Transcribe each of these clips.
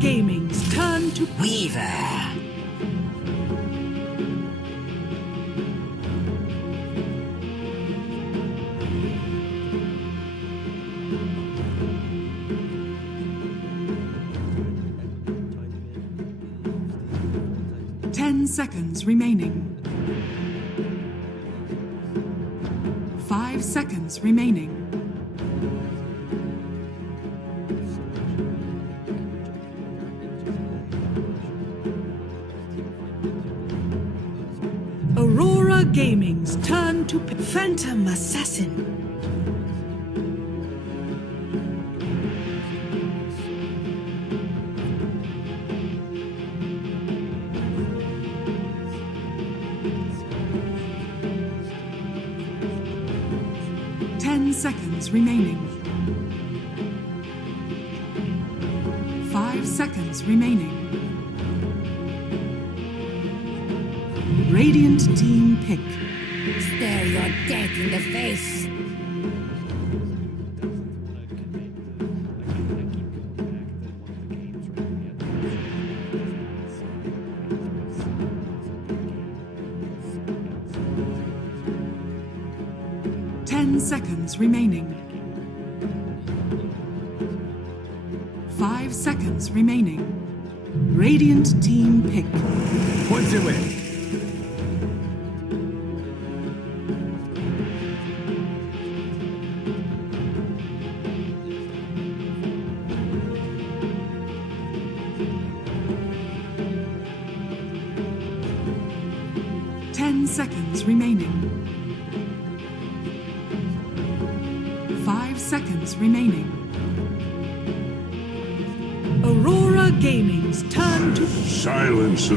Gaming's turn to Weaver. 10 seconds remaining. 5 seconds remaining. Aurora Gaming's turn to Phantom Assassin. Seconds remaining. 5 seconds remaining. Radiant team pick. Stare your death in the face. Seconds remaining. 5 seconds remaining. Radiant team pick. What's it with? Seconds remaining. 5 seconds remaining. Aurora Gaming's turn to Silencer.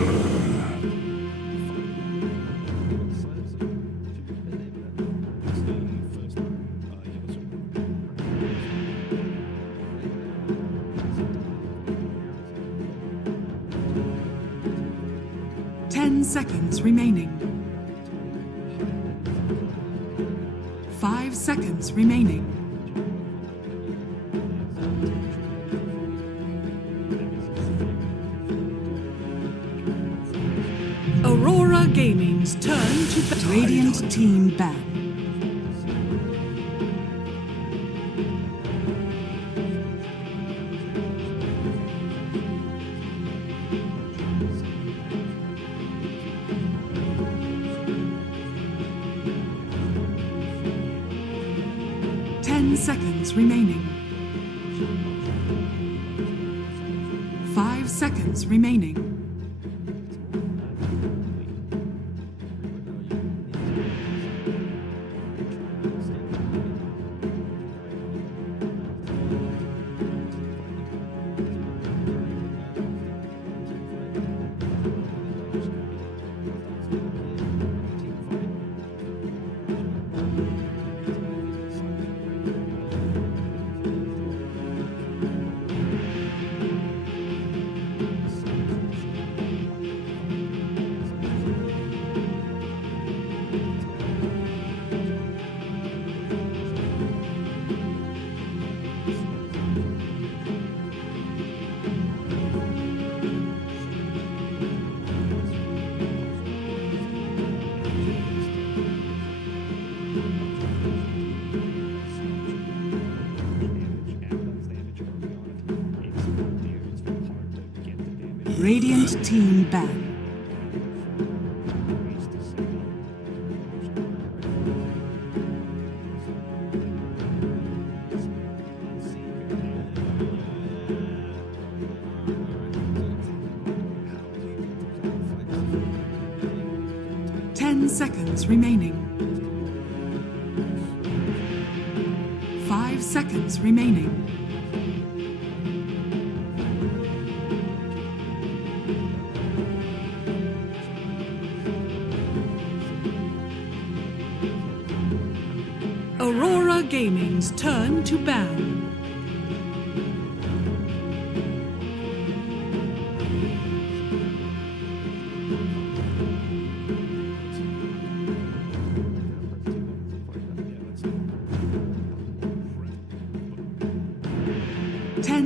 10 seconds remaining. 5 seconds remaining. Aurora Gaming's turn to Radiant team back. Seconds remaining. 5 seconds remaining. Radiant team back. Seconds remaining. 5 seconds remaining. Aurora Gaming's turn to ban.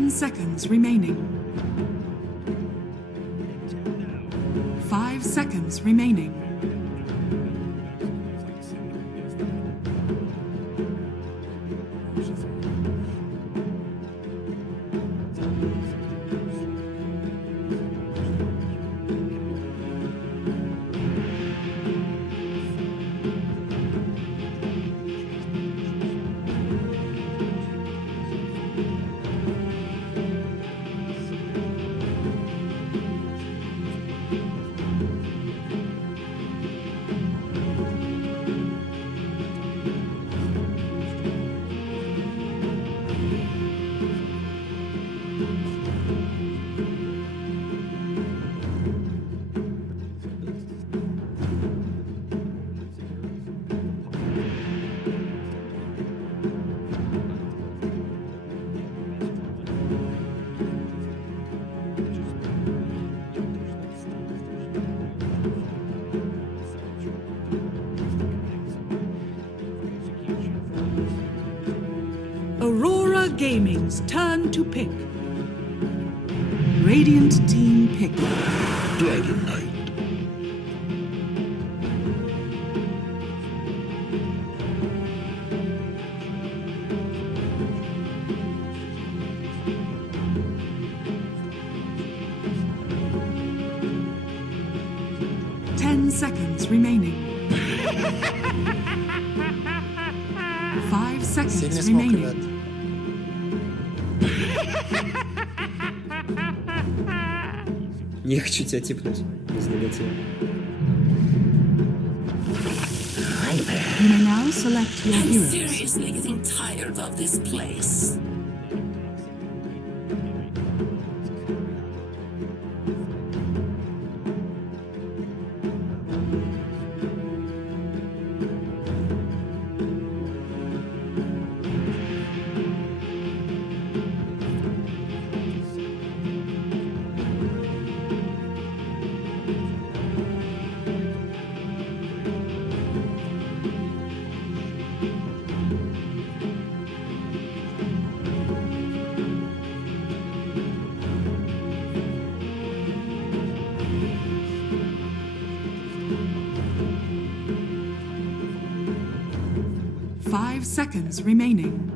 Seconds remaining. seconds remaining. Aurora Gaming's turn to pick. Radiant team pick. Dragon Knight. Seconds remaining. 5 seconds remaining. Не хочу тебя типнуть без негатива. You may now select your I'm heroes. seriously getting tired of this place. Five seconds remaining.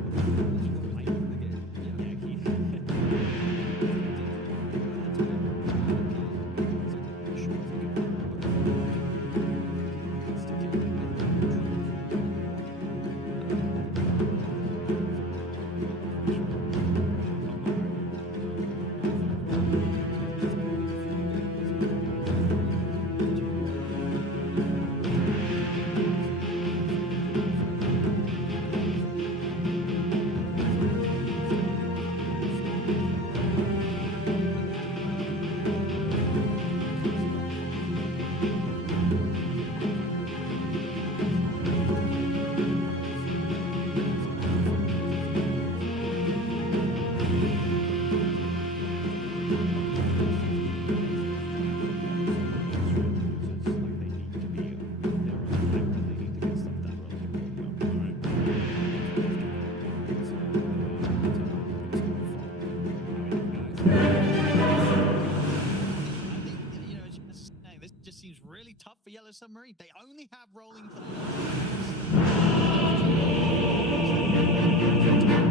Really tough for Yellow Submarine. They only have rolling thunder.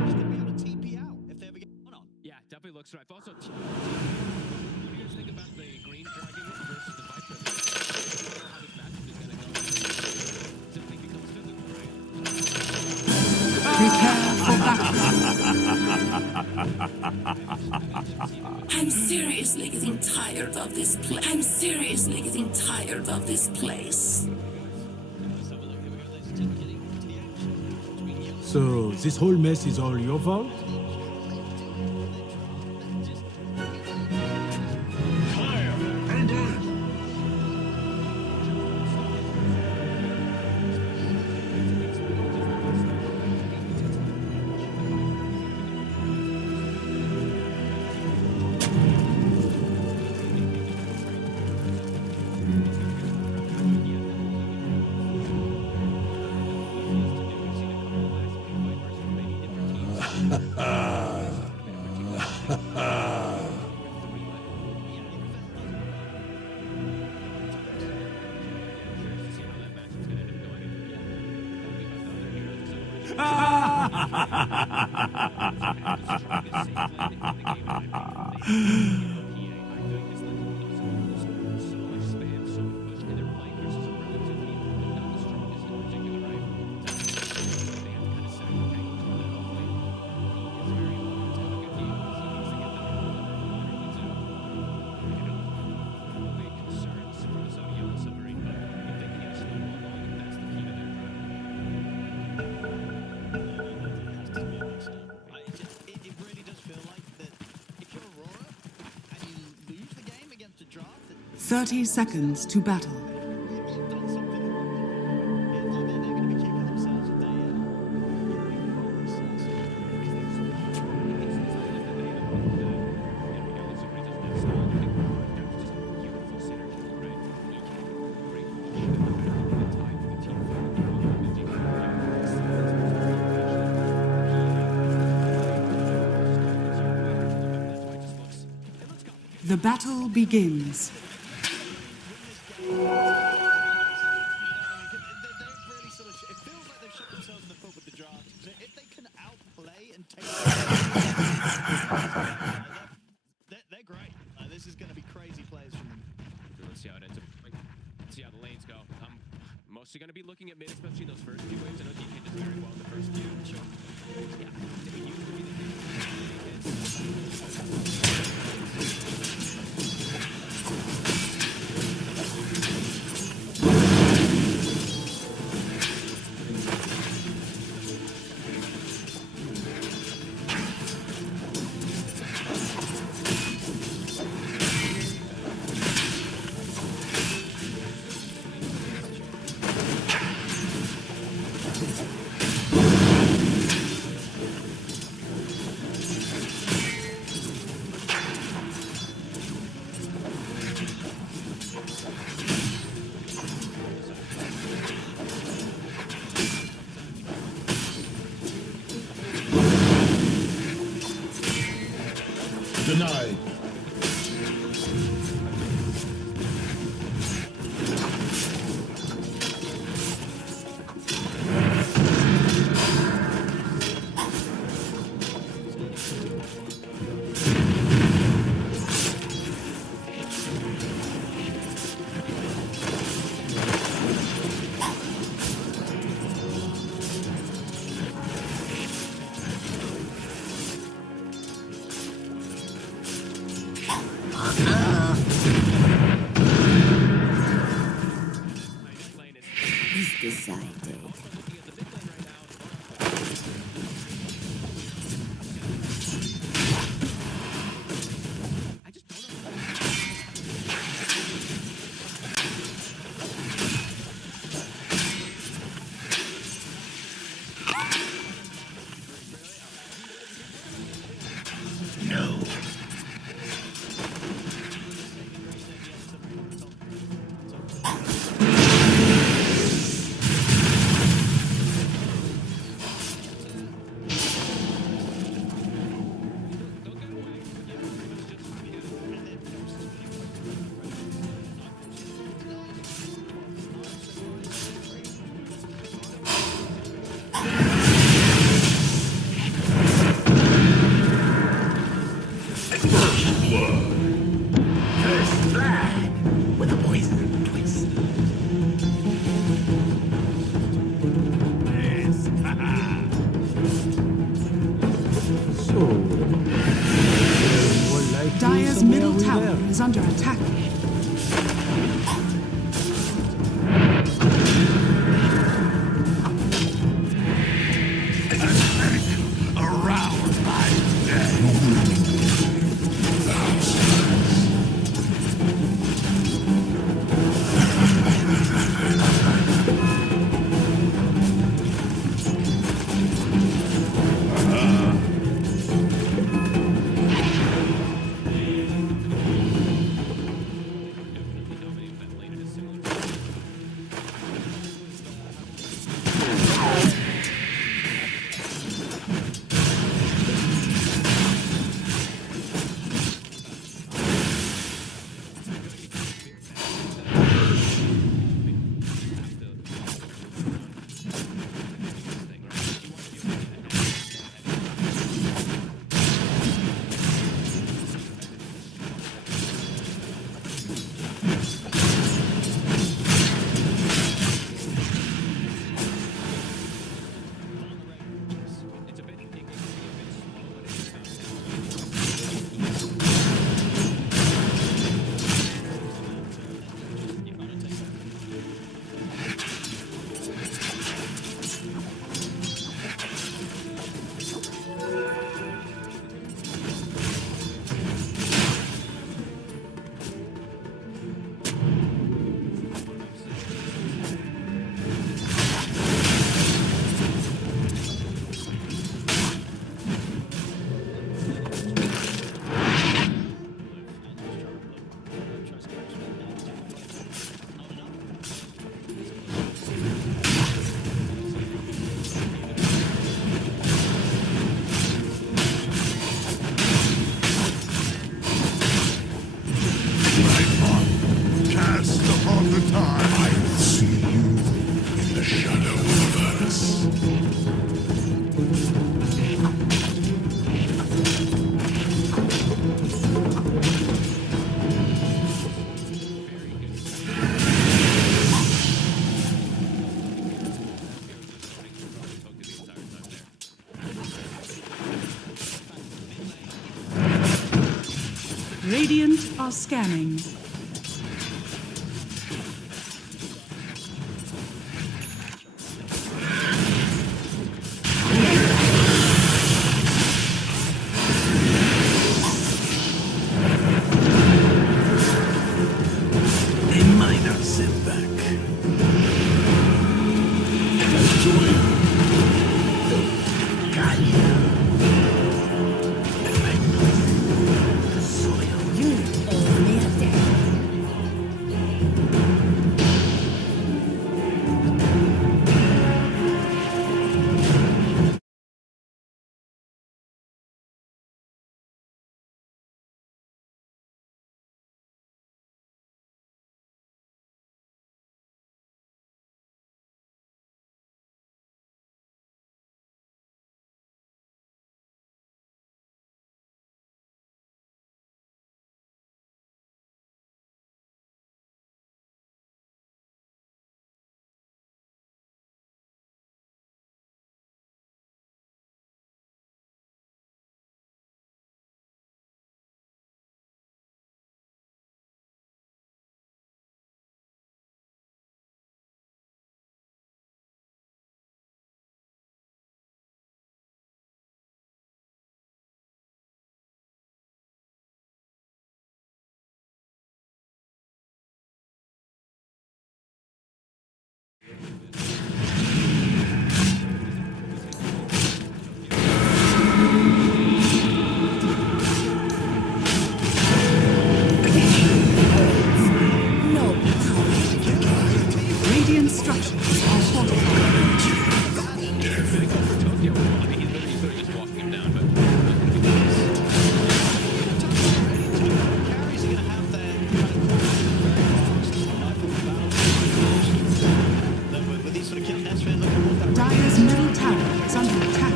Just gonna be able to TP out if they ever get one on. Yeah, definitely looks right. Also, what do you guys think about the green dragon versus the viper? How this matchup is gonna go? Simply becomes physical, right? I'm seriously getting tired of this place. I'm seriously getting tired of this place. So, this whole mess is all your fault? It really does feel like that if you're Aurora and you lose the game against a draft, that 30 seconds to battle. you've done something wrong. It's like they're going to be kicking themselves if they The battle begins. They've really sort of, it feels like they've shot themselves in the foot with the draft. So if they can outplay and take they're great. This is going to be crazy plays from them. Let's see how it ends up. Let's see how the lanes go. I'm mostly going to be looking at mid, especially those first few waves. I know DK does very well in the first few. Yeah, they used to be the Denied. It's decided. I just don't know. No. First blood. First flag with a poison twist. Yes. So, more likely Dire's somewhere middle over tower there. is under attack. Around my neck. Radiant are scanning. A minor setback. Enjoy. Gaia. I know the soil. You owe me a debt. No power. Radiant structures are fortified. Tokyo. I mean, he's literally just walking him down, but Carries are going to have their with these sort of kill deaths, look at what that Dire's middle tower is under attack.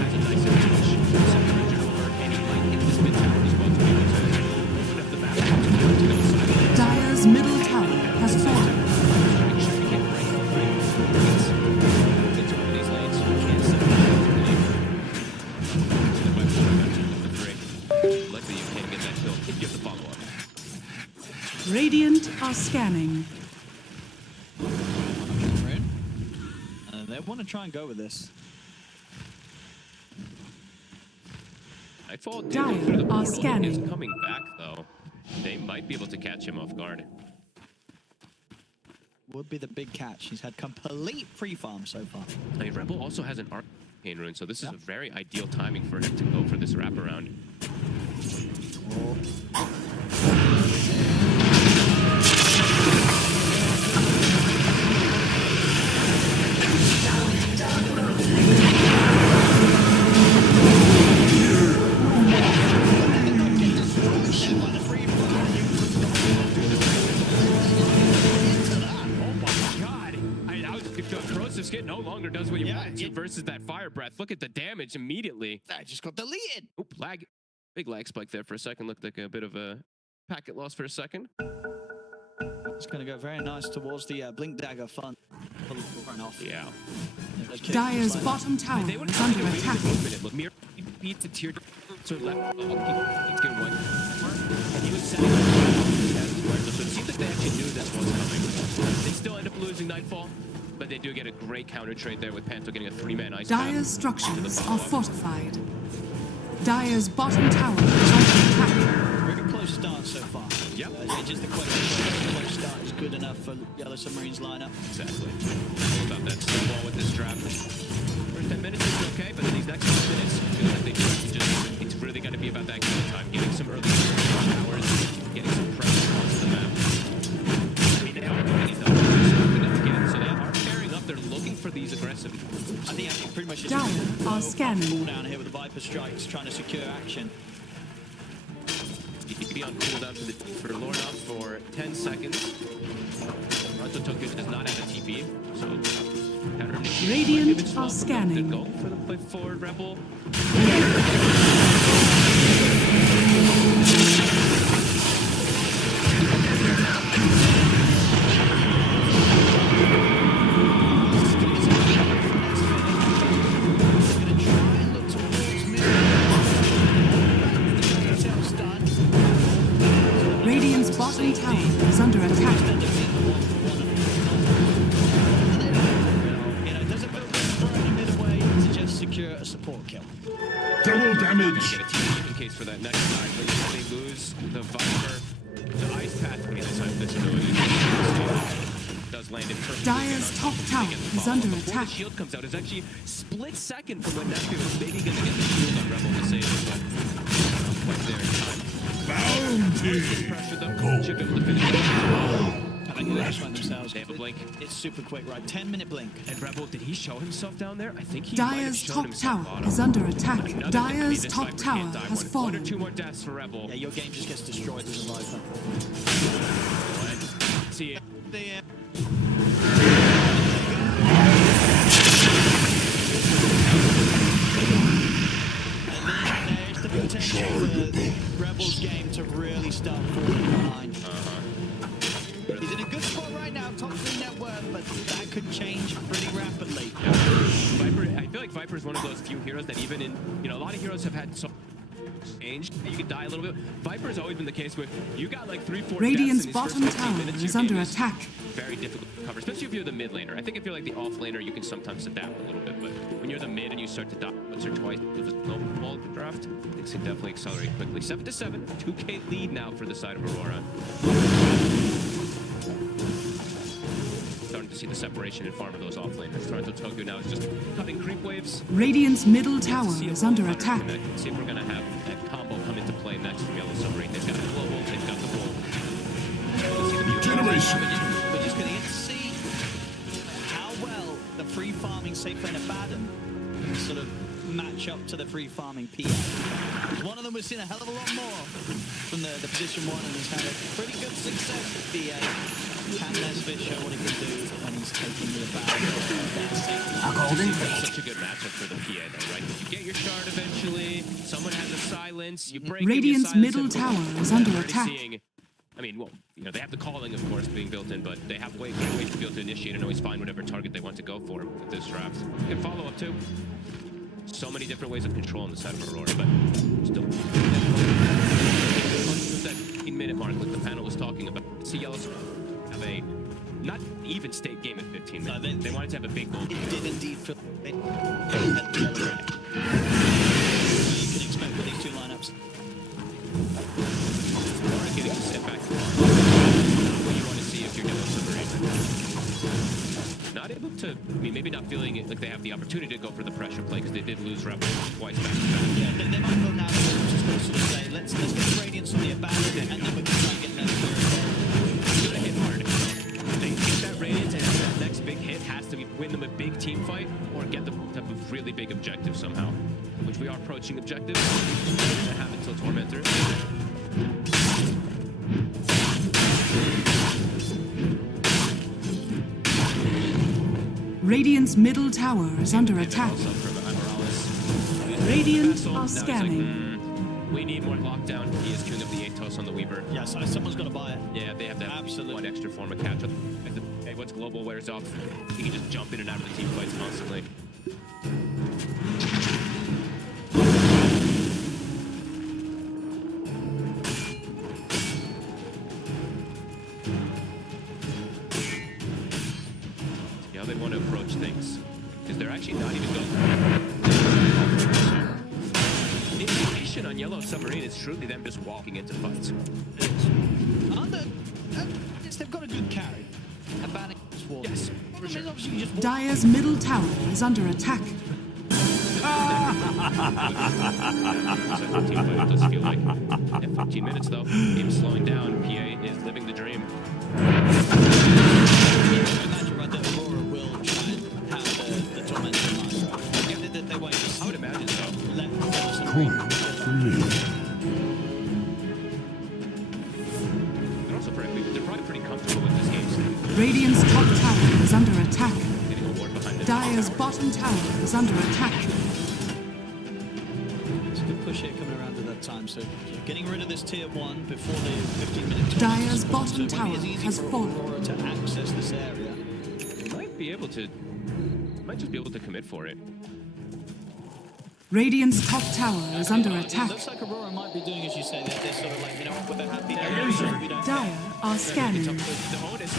has a nice advantage. Over any like in this mid tower as well to be able to open up the map to go side. Dire's middle tower has fallen. Make sure you get right. It's over these lanes. You can't set it. Luckily, you can't get that kill if you have to follow up. Radiant are scanning. they want to try and go with this. Nightfall Dire through the are portal scanning. is coming back though. They might be able to catch him off guard. Would be the big catch. He's had complete free farm so far. I mean, Rebel also has an arcane rune, so this is a very ideal timing for him to go for this wraparound. Kit no longer does what you want to versus that fire breath. Look at the damage immediately. That just got deleted. Oop, lag. Big lag spike there for a second. Looked like a bit of a packet loss for a second. It's going to go very nice towards the Blink Dagger fun. Run off. Yeah. Dire's bottom tower is under attack. Look, Mir beats the tier to left. He's getting one. And he was setting up. So it seems like they actually knew this was coming. They still end up losing Nightfall. But they do get a great counter trade there with Panto getting a 3-man ice. Dire's structures are fortified. Dire's bottom tower is under attack. Very close start so far. Yep. It's just the question whether a close start is good enough for Yellow Submarine's lineup. Exactly. All about that snowball with this draft. First 10 minutes is okay, but in these next 5 minutes, I feel like they just, it's really going to be about that kill time. Getting some early showers, getting some pressure onto the map. I mean, they are doing these up again, so they are pairing up. They're looking for these aggressive. I think actually pretty much Dire are scanning. down here with the Viper strikes, trying to secure action. He could be on cooldown for Lornoff for 10 seconds. Ronto Tokyo does not have a TP, so counter initiative. Radiant are scanning. Go for the play forward, Rebel. Double damage. Get a team in case for that next time, but if they lose the Viper, the Ice Path, I mean, this has visibility. Does land in perfect. Dire's top tower is under Before attack. the shield comes out, is actually split second from when Nephew was maybe going to get the shield on Rebel to save it, but not quite there in time. Bounty. Pressure them, should be able to finish it. I think they just went themselves. They have a blink. It's super quick, right? 10-minute blink. And Rebel, did he show himself down there? I think he might have Dire's shown top himself tower bottom. is under attack. Another- Dire's this top Viper tower can't die. has One or fallen. two more deaths for Rebel. Yeah, your game just gets destroyed as a Viper. See it. There's the potential for Rebel's game to really start falling behind. He's in a good spot right now, top 3 net worth, but that could change pretty rapidly. Viper, I feel like Viper is one of those few heroes that even in, a lot of heroes have had so changed. You could die a little bit. Viper's always been the case with you got like 3-4 Radiant's deaths bottom in these first 15 tower minutes, is your under game attack. Very difficult to cover, especially if you're the mid laner. I think if you're like the off laner, you can sometimes adapt a little bit, but when you're the mid and you start to die once or twice with a snowball at the draft, things can definitely accelerate quickly. 7-7, 2K lead now for the side of Aurora. Starting to see the separation in farm of those off laners. Toronto Tokyo now is just cutting creep waves. Radiant's middle Let's tower see if is we'll under counter attack. connect. See if we're gonna have that combo come into play next from Yellow Submarine. They've got the global, they've got the bull. Let's see the beauty. Generation. We're just going to get to see how well the free farming safe lane Abaddon can sort of match up to the free farming PA. One of them we've seen a hell of a lot more from the position 1 and has had a pretty good success with PA. Can Nesbitt show what he can do when he's taking the Abaddon? Such a good matchup for the PA though, right? You get your shard eventually, someone has a silence, you break Radiant's middle tower is under attack. I mean, well, they have the calling, of course, being built in, but they have ways to be able to initiate and always find whatever target they want to go for with this draft. And follow up too. So many different ways of controlling the side of Aurora, but still. That 15-minute mark, like the panel was talking about. See Yellow have a not even state game at 15 minutes. No, they wanted to have a big goal. It did indeed feel you can expect with these two lineups. Aurora getting to step back. Not what you want to see if you're Yellow Submarine. Not able to, maybe not feeling it like they have the opportunity to go for the pressure play because they did lose Rebel twice back to back. Yeah, they might go now just to sort of say, let's get the Radiance on the Abaddon and then we can try and get that You gotta hit hard. If they get that Radiance and that next big hit has to be win them a big team fight or get the type of really big objective somehow. Which we are approaching objectives. We're gonna have until Tormentor. Radiant's middle tower is under And then attack. also from Amorales. Radiant Vessel, are now he's like, scanning. we need more lockdown. He is queuing up the Atos on the Weaver. Yeah, so someone's got to buy it. Yeah, they have to have Absolutely. one extra form of catch up. Hey, once global wears off, he can just jump in and out of the team fights constantly. See how they want to approach things. Because they're actually not even going the indication on Yellow Submarine is truly them just walking into fights. They've got a good carry. Abaddon swarm. Yes, for sure. Obviously, you just walk. Dire's middle tower is under attack. That's what team fight does feel like. At 15 minutes though, game slowing down. PA is living the dream. Imagine right there, Aurora will try and have the tormentor line. Yeah, they won't just I would imagine so. let them Coin for me. And also, they're probably pretty comfortable with this game state. Radiant's top tower is under attack. Getting a ward behind it. Dire's bottom tower is under attack. It's a good push here coming around at that time. So getting rid of this tier 1 before the 15-minute Dire's spawn, bottom so it won't be tower as easy has for fallen. Aurora to access this area. Might be able to. Might just be able to commit for it. Radiant's top tower is under It attack. looks like Aurora might be doing as you say. They're sort of like, you know what, we're happy. We don't Dire are scanning. The onus.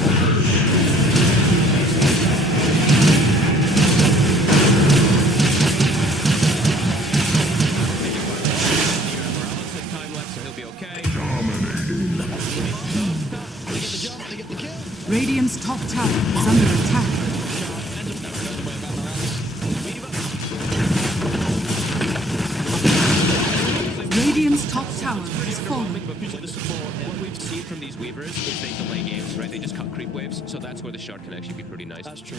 tower is under attack. Radiant's top tower has fallen. But the support, what we've seen from these Weavers is they delay games, right? They just cut creep waves, so that's where the shard can actually be pretty nice. That's true.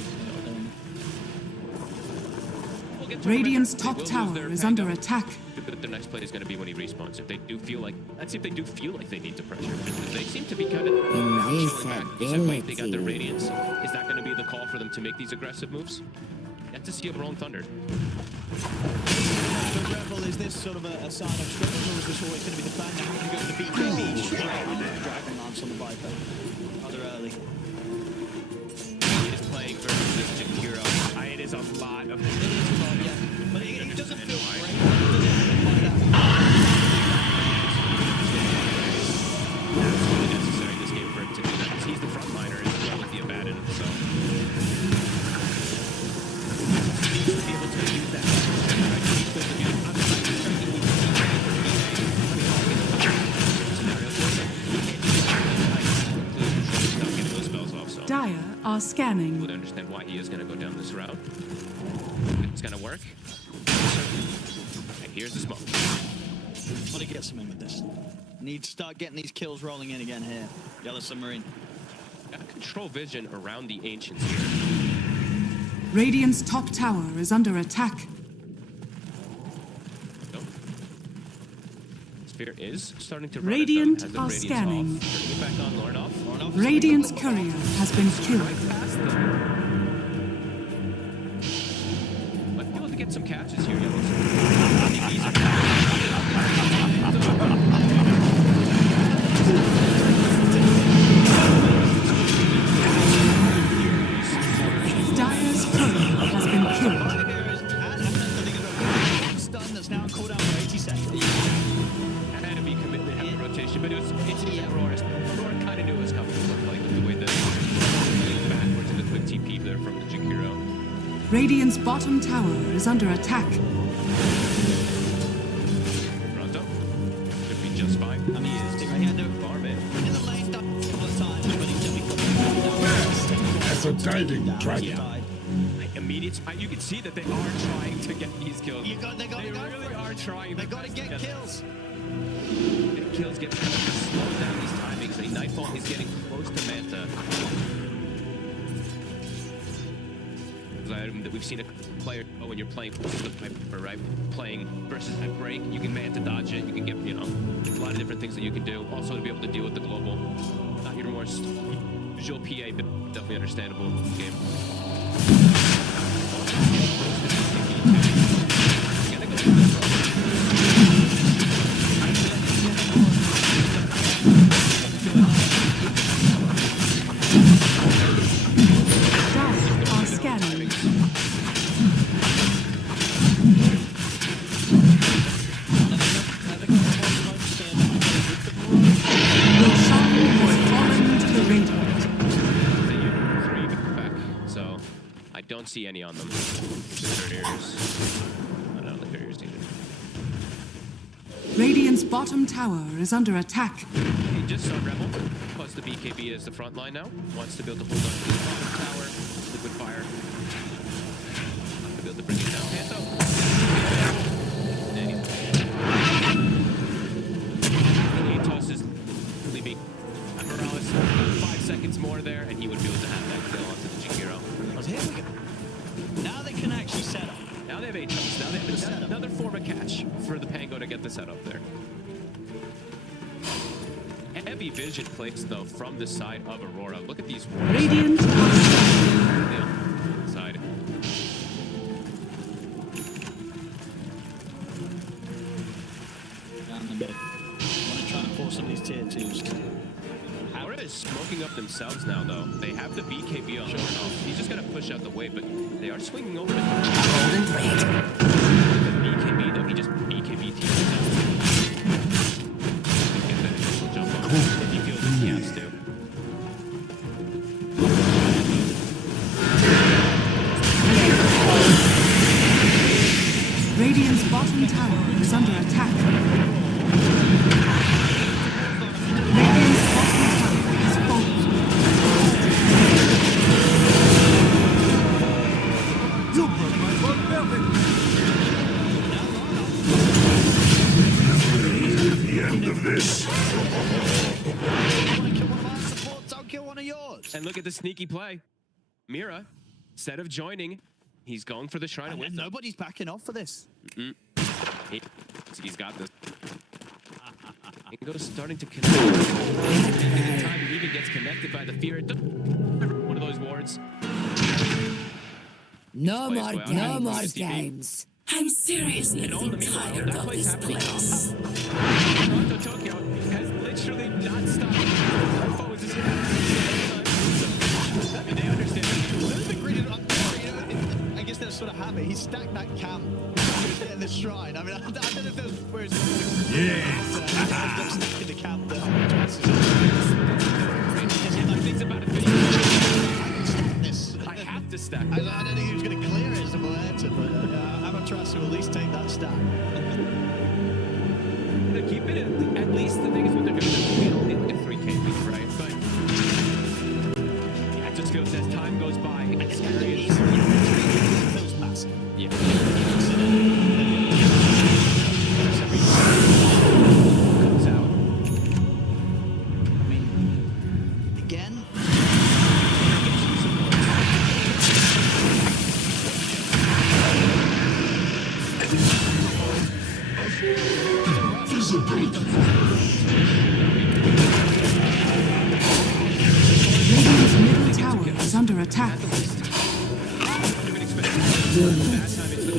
We'll get to Radiant's remember, top they will lose tower their is under Pango, attack. but the next play is going to be when he respawns. If they do feel like, let's see if they do feel like they need to pressure. They seem to be kind of showing back. You said, wait, they got their Radiance. Is that going to be the call for them to make these aggressive moves? Yet to see a Rolling Thunder. But Rebel, is this sort of a sign of struggle, or is this always going to be the plan? Now we're going to go to the BKB straight with the Dragon Lance on the Viper. Rather early. He is playing versus this Jakiro. It is a lot of... It is a lot, yeah. But it doesn't feel great. Absolutely necessary in this game for him to do that, because he's the frontliner as well with the Abaddon, so... He needs to be able to use that. Dire are scanning. Would understand why he is going to go down this route. It's going to work. And here's the smoke. Want to get some in with this. Need to start getting these kills rolling in again here. Yellow Submarine. Got control vision around the Ancients here. Radiant's top tower is under attack. So, Sphere is starting to run. Radiant has the are Radiance scanning. off. Turning it back on Lornoff. Radiant's courier has been killed. Right past them. Might be able to get some catches here, Yellow. I think these are... Dire's courier has been killed. Stun that's now cooldown for 80 seconds. That had to be commitment having rotation, but it's Aurora. Aurora kind of knew it was coming. It looked like with the way that backwards in the quick TP there from the Jakiro. Radiant's bottom tower is under attack. Pronto should be just fine. I mean, he had to Farm it. in the lane stuff a couple of times, but he's doing As a diving dragon. yeah. You can see that they are trying to get these kills. They gotta They go really for it. are trying. They gotta get kills. Get kills, get slow down these timings. A Nightfall is getting close to Manta. It's an item that we've seen a player when you're playing versus the Viper, right? Playing versus that break, you can Manta dodge it. You can get, a lot of different things that you can do. Also to be able to deal with the global. Not your more usual PA, but definitely understandable in the game. Dire are scanning. Your shine has fallen to the radiant. Three back, so I don't see any on them. The couriers. I don't know the couriers either. Radiant's bottom tower is under attack. He just saw Rebel, plus the BKB as the front line now. Wants to be able to hold on to the bottom tower. Liquid fire. To be able to bring it down. Hands up. And he tosses leaving Morales 5 seconds more there, and he would be able to have that kill onto the Jakiro. Here we go. Now they can actually set up. Now they have 8 shots. Now they have another form of catch for the Pango to get the setup there. Heavy vision plays though from the side of Aurora. Look at these warriors. Radiant are scanning. Side. Down the middle. Want to try and force some of these tier 2s. Aurora is smoking up themselves now though. They have the BKB on Lornoff. He's just gonna push out the wave, but they are swinging over to Golden Braid. the BKB though. He just BKB teams get that initial jump on if he feels like he has to. Radiant's bottom tower is under attack. Radiant's bottom tower has fallen. You broke my boat perfect. The end of this. You want to kill one of our supports, I'll kill one of yours. And look at the sneaky play. Mira, instead of joining, he's going for the shrine. And nobody's backing off for this. He's got this. Ingo's starting to connect. Every time he even gets connected by the fear. One of those wards. No more well. no more STV. games. I'm seriously And all the getting meanwhile, tired that of play's this happening. place. Toronto Tokyo has literally not stopped. Our phones is I mean, they understand. I guess that's sort of habit. He stacked that camp in the shrine. I mean, I don't know if that was where it's stacking the camp. Things about it. I have to stack. I don't think he was going to clear it as a answer, but Amaterasu will at least take that stack. To keep it at least the thing is what they're going to do. Only like a 3K lead, right? But yeah, it just feels as time goes by, experience Feels massive. Yeah. Comes out. I mean, again, Radiant's middle tower is under attack. Last time it's the to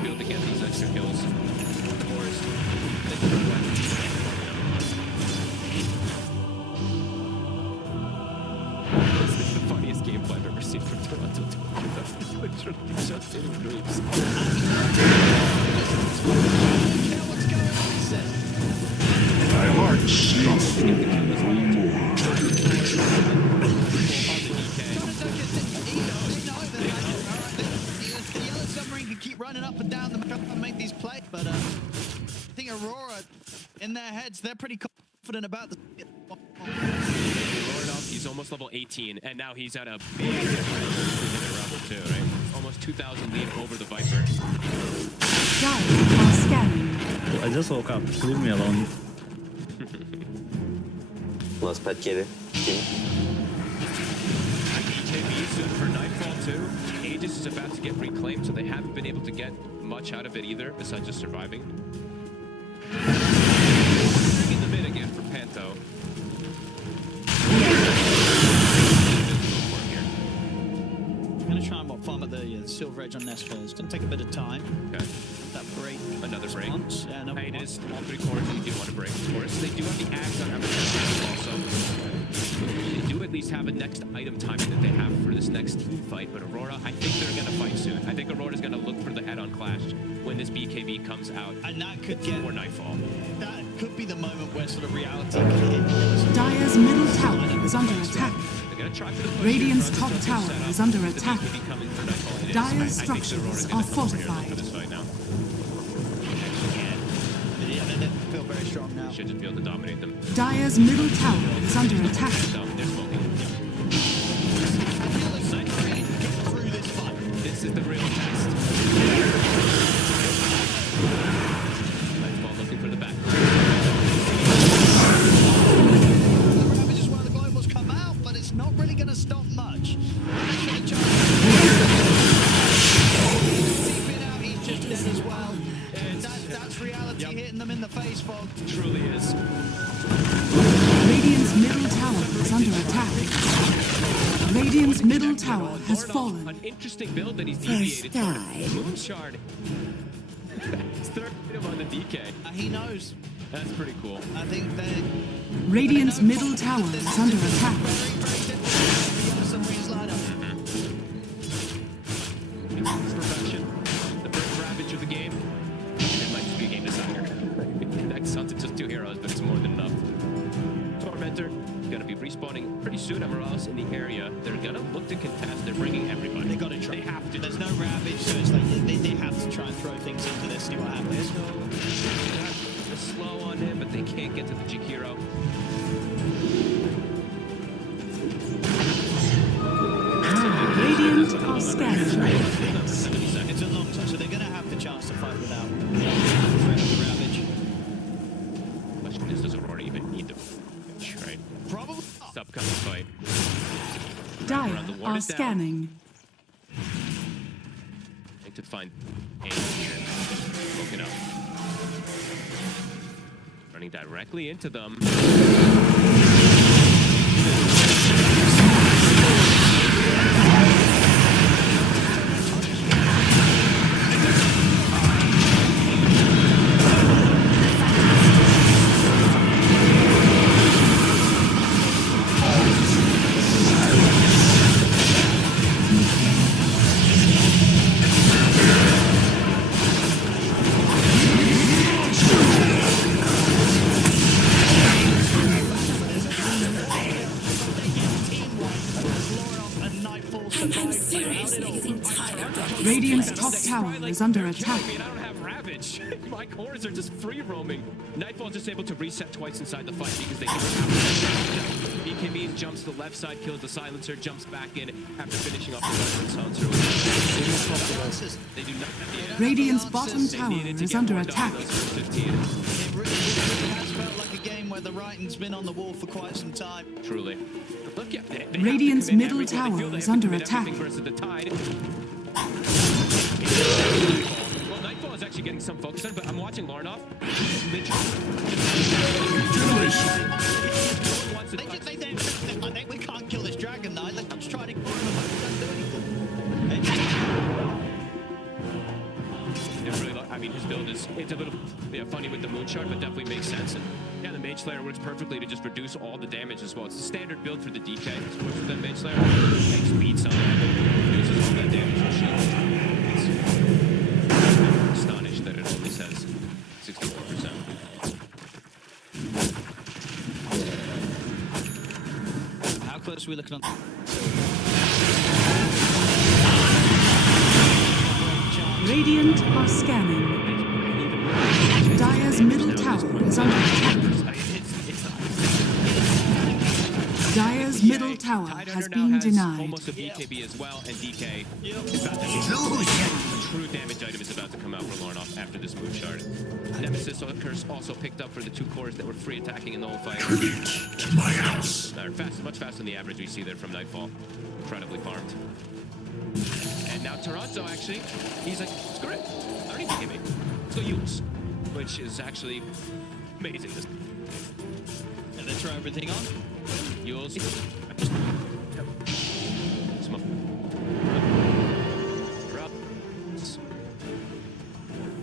be able to get these extra kills. Forest. This is the funniest gameplay I've ever seen from Toronto. That's literally just in groups. My heart stops no more. the yellow submarine can keep running up and down the map and make these plays, but I think Aurora, in their heads, they're pretty confident about the. He's almost level 18, and now he's at a big level 2, right? Almost 2,000 lead over the Viper. Dire are scanning. I just woke up. Leave me alone. Let's pet kitty. EKB soon for Nightfall 2. Aegis is about to get reclaimed, so they haven't been able to get much out of it either, besides just surviving. In the mid again for Panto. I'm going to try and farm at the Silver Edge on Nestor. It's going to take a bit of time. Okay. That break. Another break. Response. Yeah, no, Hiatus, all 3 cores, you do want to break, of course. They do have the axe on Amaterasu also. They do at least have a next item timing that they have for this next team fight, but Aurora, I think they're going to fight soon. I think Aurora's going to look for the head-on clash when this BKB comes out. And that could get. Or Nightfall. That could be the moment where sort of reality can hit. Dire's middle tower is under attack. They're going to try for the push Radiant's here, top front tower setup. is under The attack. BKB coming for Nightfall, and it is. Dire's I think structures Aurora's are gonna come over here fortified. for this fight now. Yeah, they feel very strong now. Should just be able to dominate them. Dire's middle tower is under attack. So they're smoking. Through this fight. This is the real test. Nightfall looking for the back. Ravage is where the globals come out, but it's not really going to stop much. Deep out, he's just dead as well. That's reality hitting them in the face, Fog. Truly is. Radiant's middle tower is under attack. Radiant's middle tower has fallen. An interesting build that he's First deviated die. from. Moon Shard. He's third him on the DK. He knows. That's pretty cool. I think that. Radiant's middle tower is under attack. It's perfection. The first ravage of the game. It might just be a game designer. Next hunt, it's just 2 heroes, but it's more than enough. Tormentor gonna be respawning pretty soon. Emeralds in the area. They're gonna look to contest. They're bringing everybody. They got to try. They have to. There's no ravage, so it's like they have to try and throw things into this, see what happens. They're slow on him, but they can't get to the Jakiro. Radiant are are scanning. It's a long time, so they're going to have the chance to fight without Ravage. Question is, does Aurora even need the finish, right? Probably It's not. upcoming fight. Dire The ward are is down. scanning. I think to find aim here. Broken up. Running directly into them. I'm seriously getting tired of this. Radiant's top tower is under attack. I don't have Ravage. My cores are just free roaming. Nightfall's just able to reset twice inside the fight because they don't have to. BKB jumps to the left side, kills the silencer, jumps back in after finishing off the silencer. They do not have the Radiant's bottom They tower needed to is get under more done attack. in those first 15. It really has felt like a game where the writing's been on the wall for quite some time. Truly. But look, yeah, they have to Radiant's commit middle everything. They tower feel they is have to under commit attack. everything versus the Tide. Well, Nightfall is actually getting some focus on it, but I'm watching Larnoff. I think we can't kill this Dragon Knight. Let's try to kill him, but we don't do anything. I mean, his build is it's a little funny with the Moonshard, but definitely makes sense. And yeah, the Mage Slayer works perfectly to just reduce all the damage as well. It's a standard build for the DK. It's works with that Mage Slayer. Takes speed some, reduces all that damage and shield. I'm astonished that it only says 64%. How close are we looking on? Radiant are scanning. Dire's middle tower is under attack. Dire's middle tower has been denied. Almost a BKB as well, and DK is about to true damage item is about to come out for Larnoff after this Moonshard. Nemesis Curse also picked up for the two cores that were free attacking in the whole fight. Tribute to my house. Much faster than the average we see there from Nightfall. Incredibly farmed. And now Toronto actually, he's like, screw it. I don't need BKB. Let's go use. Which is actually amazing. And they throw everything on. Yules. Smoke.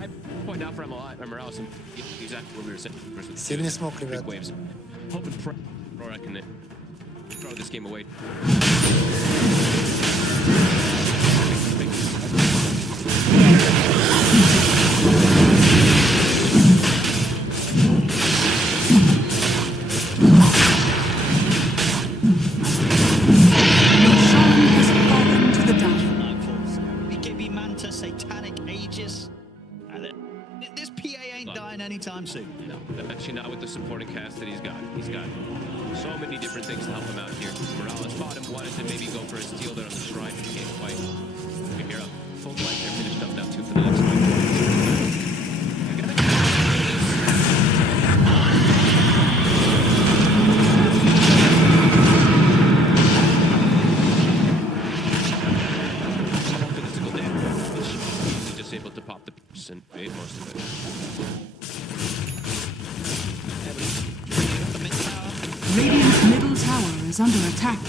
I point out for Morales exactly what we were saying. Сильный смог, Big ребят. waves. Hope and pray Aurora can throw this game away. Sean has fallen to the Dire. Nightfalls. BKB Manta, Satanic Aegis. And this PA ain't dying anytime soon. No, actually not with the supporting cast that he's got. He's got so many different things to help him out here. Morales fought him, wanted to maybe go for a steal there on the shrine. He can't quite. Here, full light there, finished up now too for the next one. Physical damage, which he's just able to pop the piece and create most of it. Radiant's middle tower is under attack.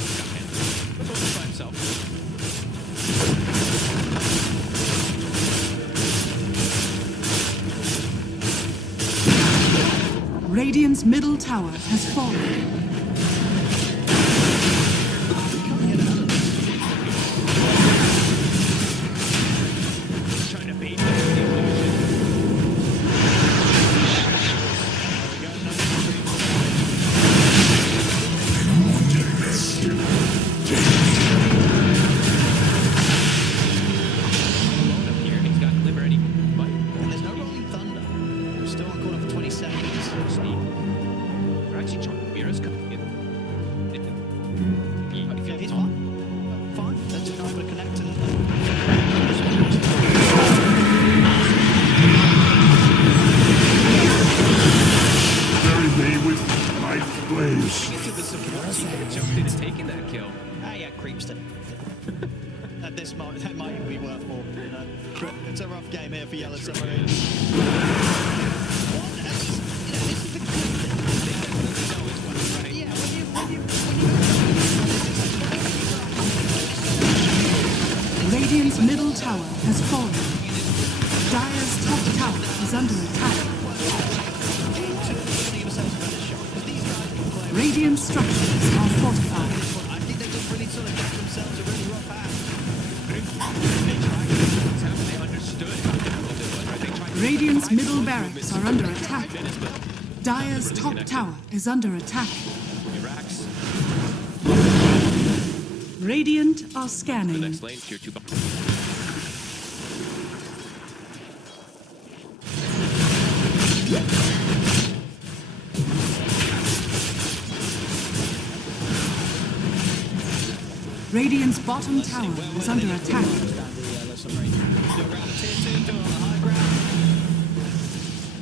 By himself. Radiant's middle tower has fallen. Trying to bait the illusion. Alone up here, he's got Liberty. But And there's no Rolling Thunder. We're still on corner for 20 seconds. Steve. They're actually trying. Mira's coming in. be worth more. You know? It's a rough game here for Yellow Submarines. This is the good thing. Yeah, when you Radiant's middle tower has fallen. Dire's top tower is under attack. Radiant structures are fortified. I think they just really sort of got themselves a really rough path. They understood how difficult it was, right? They tried to Radiant's middle barracks are under attack. Dire's top tower is under attack. Iraq's Radiant are the scanning. next lane, tier 2. Radiant's bottom tower is under attack.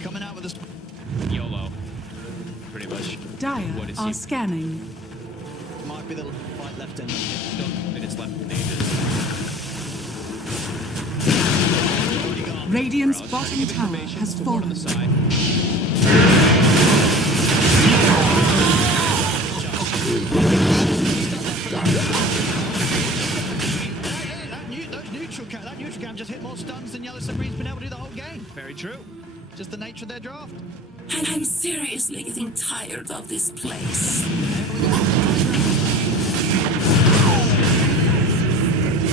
Coming out with a YOLO, pretty much. Dire What is are he? scanning. might be the fight left in them. Minutes left in ages. Radiant's bottom tower has On fallen. the side. That neutral cam just hit more stuns than Yellow Submarine's been able to do the whole game. Very true. Just the nature of their draft. I'm seriously getting tired of this place.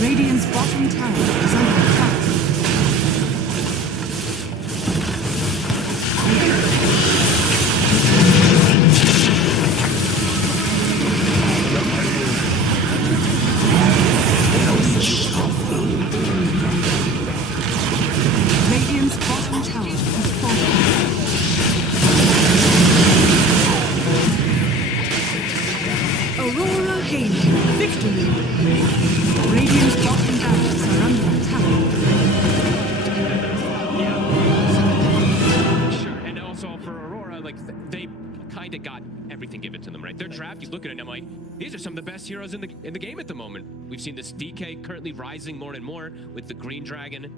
Radiant's bottom tower is under attack. Radiant's bottom tower has fallen. Aurora gaining victory. Radiant's bottom barracks are under attack. Sure, and also for Aurora, like they kind of got everything given to them, right? Their draft, you look at it, and I'm like, these are some of the best heroes in the game at the moment. We've seen this DK currently rising more and more with the Green Dragon.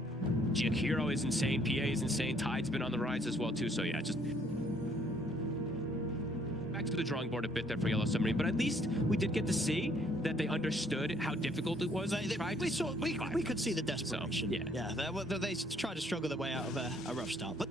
Hero is insane, PA is insane, Tide's been on the rise as well too. So yeah, just back to the drawing board a bit there for Yellow Submarine, but at least we did get to see that they understood how difficult it was. We could see the desperation. So, yeah. They tried to struggle their way out of a rough start, but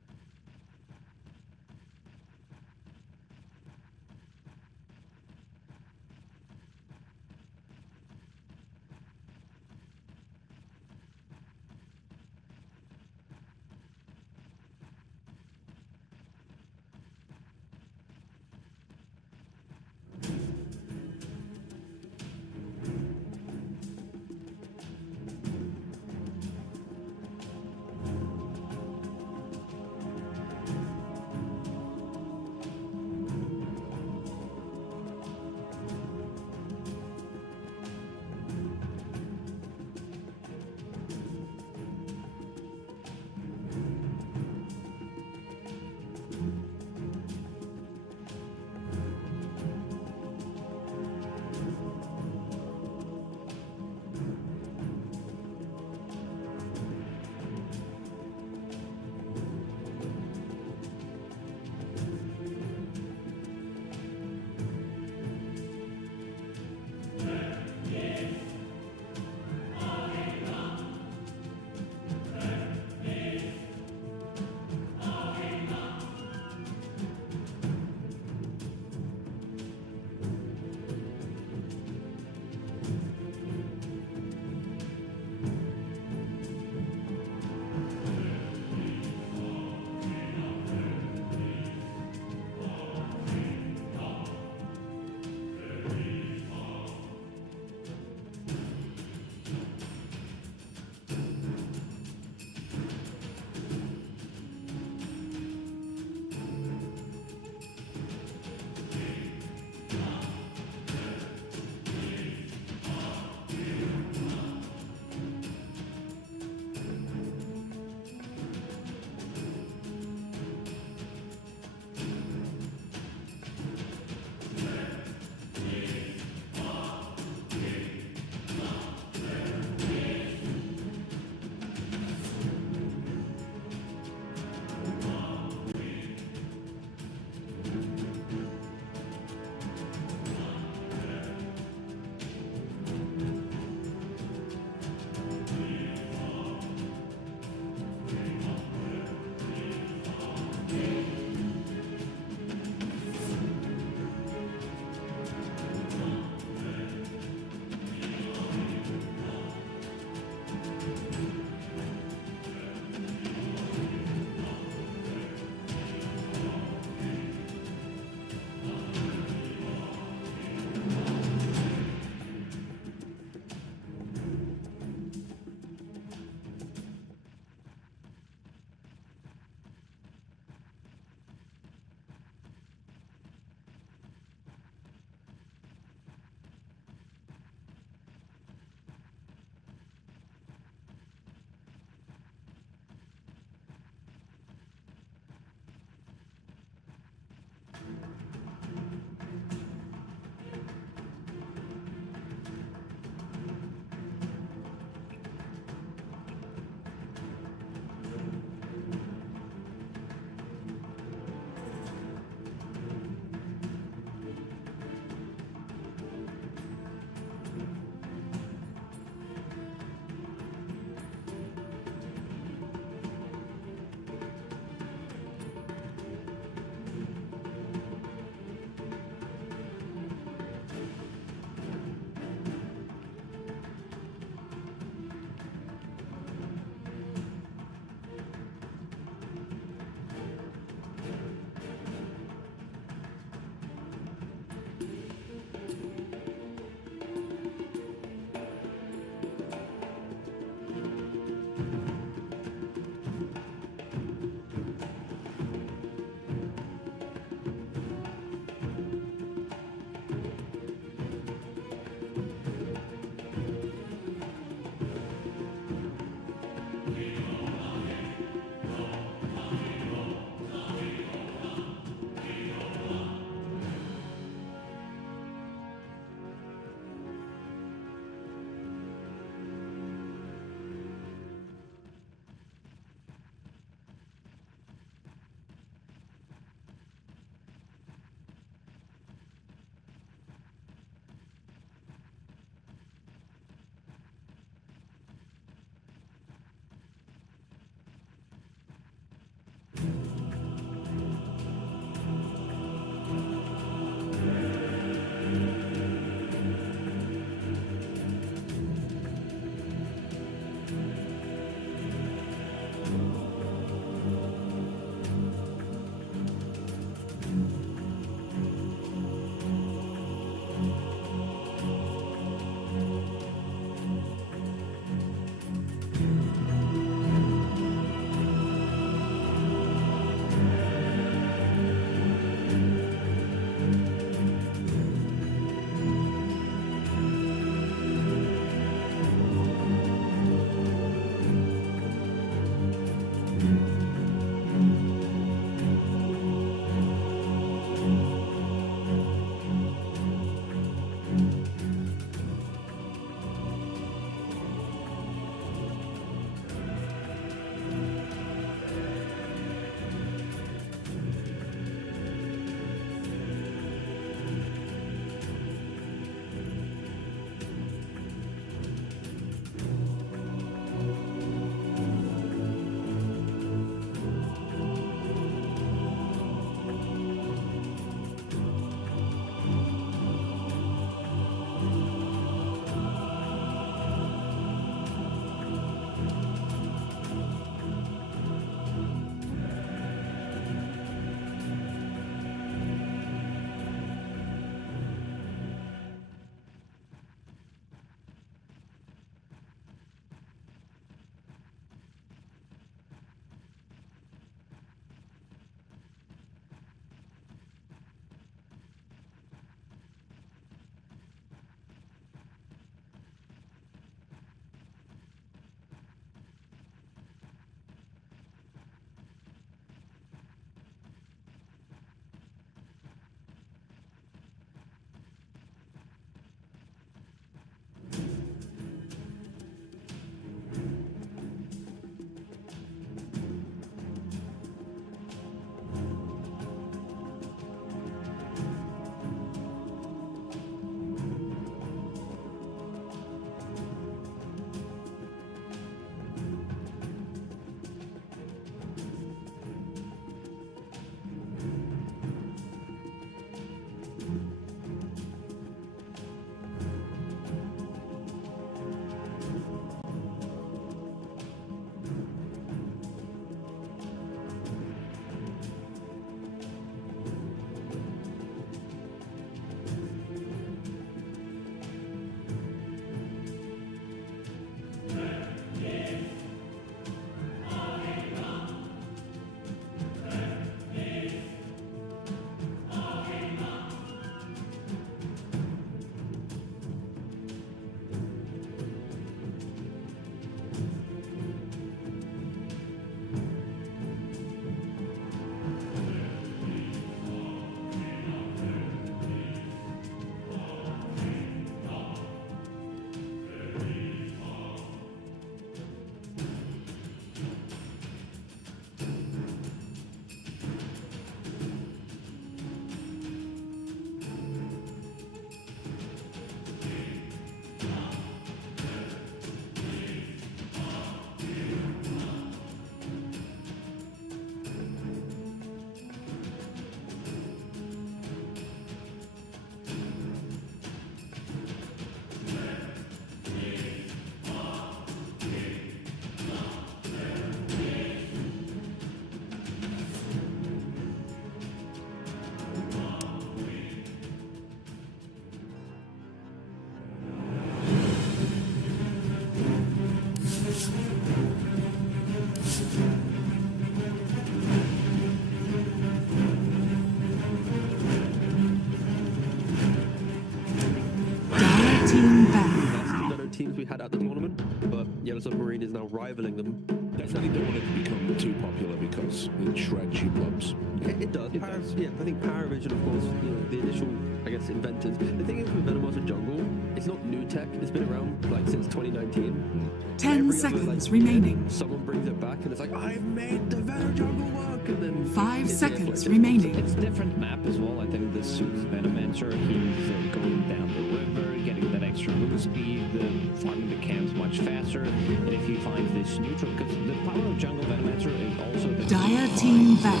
we had at the tournament, but Yellow Submarine is now rivaling them. Definitely don't want it to become too popular because it shreds you blobs. It does. Yeah, I think Paravision, of course, the initial, I guess, inventors. The thing is with Venomosa Jungle, it's not new tech. It's been around like since 2019. 10 seconds remaining. Someone brings it back and it's like, I've made the Venom Jungle work, and then 5 seconds remaining. It's a different map as well. I think this suits Venomancer. He's going down the river, getting that extra move speed, farming the camps much faster. And if he finds this neutral, because the power of Jungle Venomancer is also the Dire team back.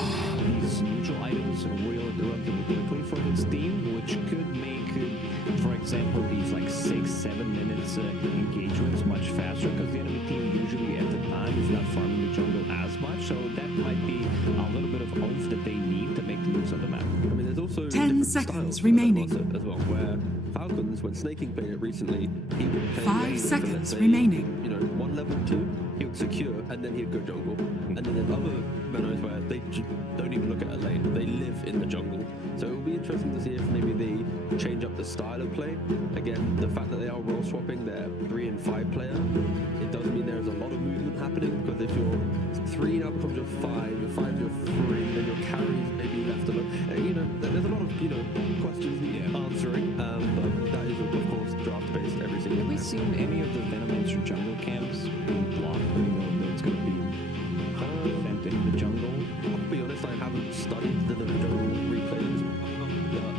These neutral items will relatively quickly for his team, which could make, for example, these like 6-7 minutes engagements much faster, because the enemy team usually at the time is not farming the jungle as much, so that might be a little bit of oomph that they need to make the moves on the map. I mean, there's also 10 seconds remaining as well, where Falcons, when Snaking played it recently, he would play 5 lane for, seconds let's say, remaining. You know, 1 level 2, he would secure, and then he'd go jungle. And then there's other Venos where they don't even look at a lane, they live in the jungle. So it will be interesting to see if maybe they change up the style of play. Again, the fact that they are role swapping their 3 and 5 player, it does mean there's a lot of movement happening, because if you're 3 now becomes your 5, your 5 your 3, then your carries maybe left alone. You know, there's a lot of, you know, questions answering, but that is of course draft based every single Have we time. seen any of the Venomancer jungle camps being blocked? We know that it's going to be sent in the jungle. I'll be honest, I haven't studied the jungle replays, but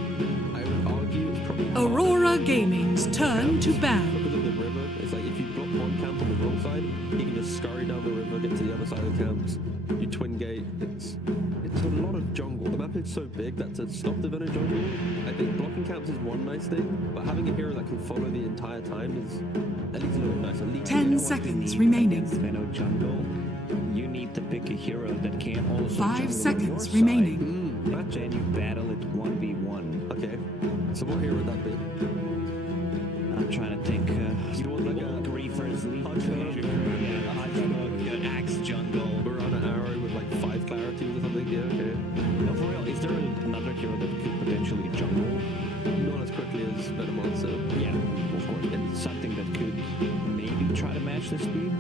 I would argue it's probably Aurora Gaming's turn to ban. because of the river. It's like if you block one camp on the wrong side, you can just scurry down the river, get to the other side of the camps. You twin gate. It's a lot of jungle. The map is so big that to stop the Venom jungle, I think blocking camps is one nice thing, but having a hero that can follow the entire time is at least a little bit nice. At least 10 seconds remaining. Against Veno jungle, you need to pick a hero that can also 5 jungle seconds on your remaining. side, and then you battle it 1v1. Okay, so what hero would that be? I'm trying to think. You want like a Griefers, Hodgepodge? yeah, Hodgepodge, Axe jungle. We're on an arrow with like 5 clarities or something. Yeah, okay. No, for real, is there another hero that could potentially jungle? Not as quickly as Venomancer. Yeah, of course. And something that could maybe try to match the speed?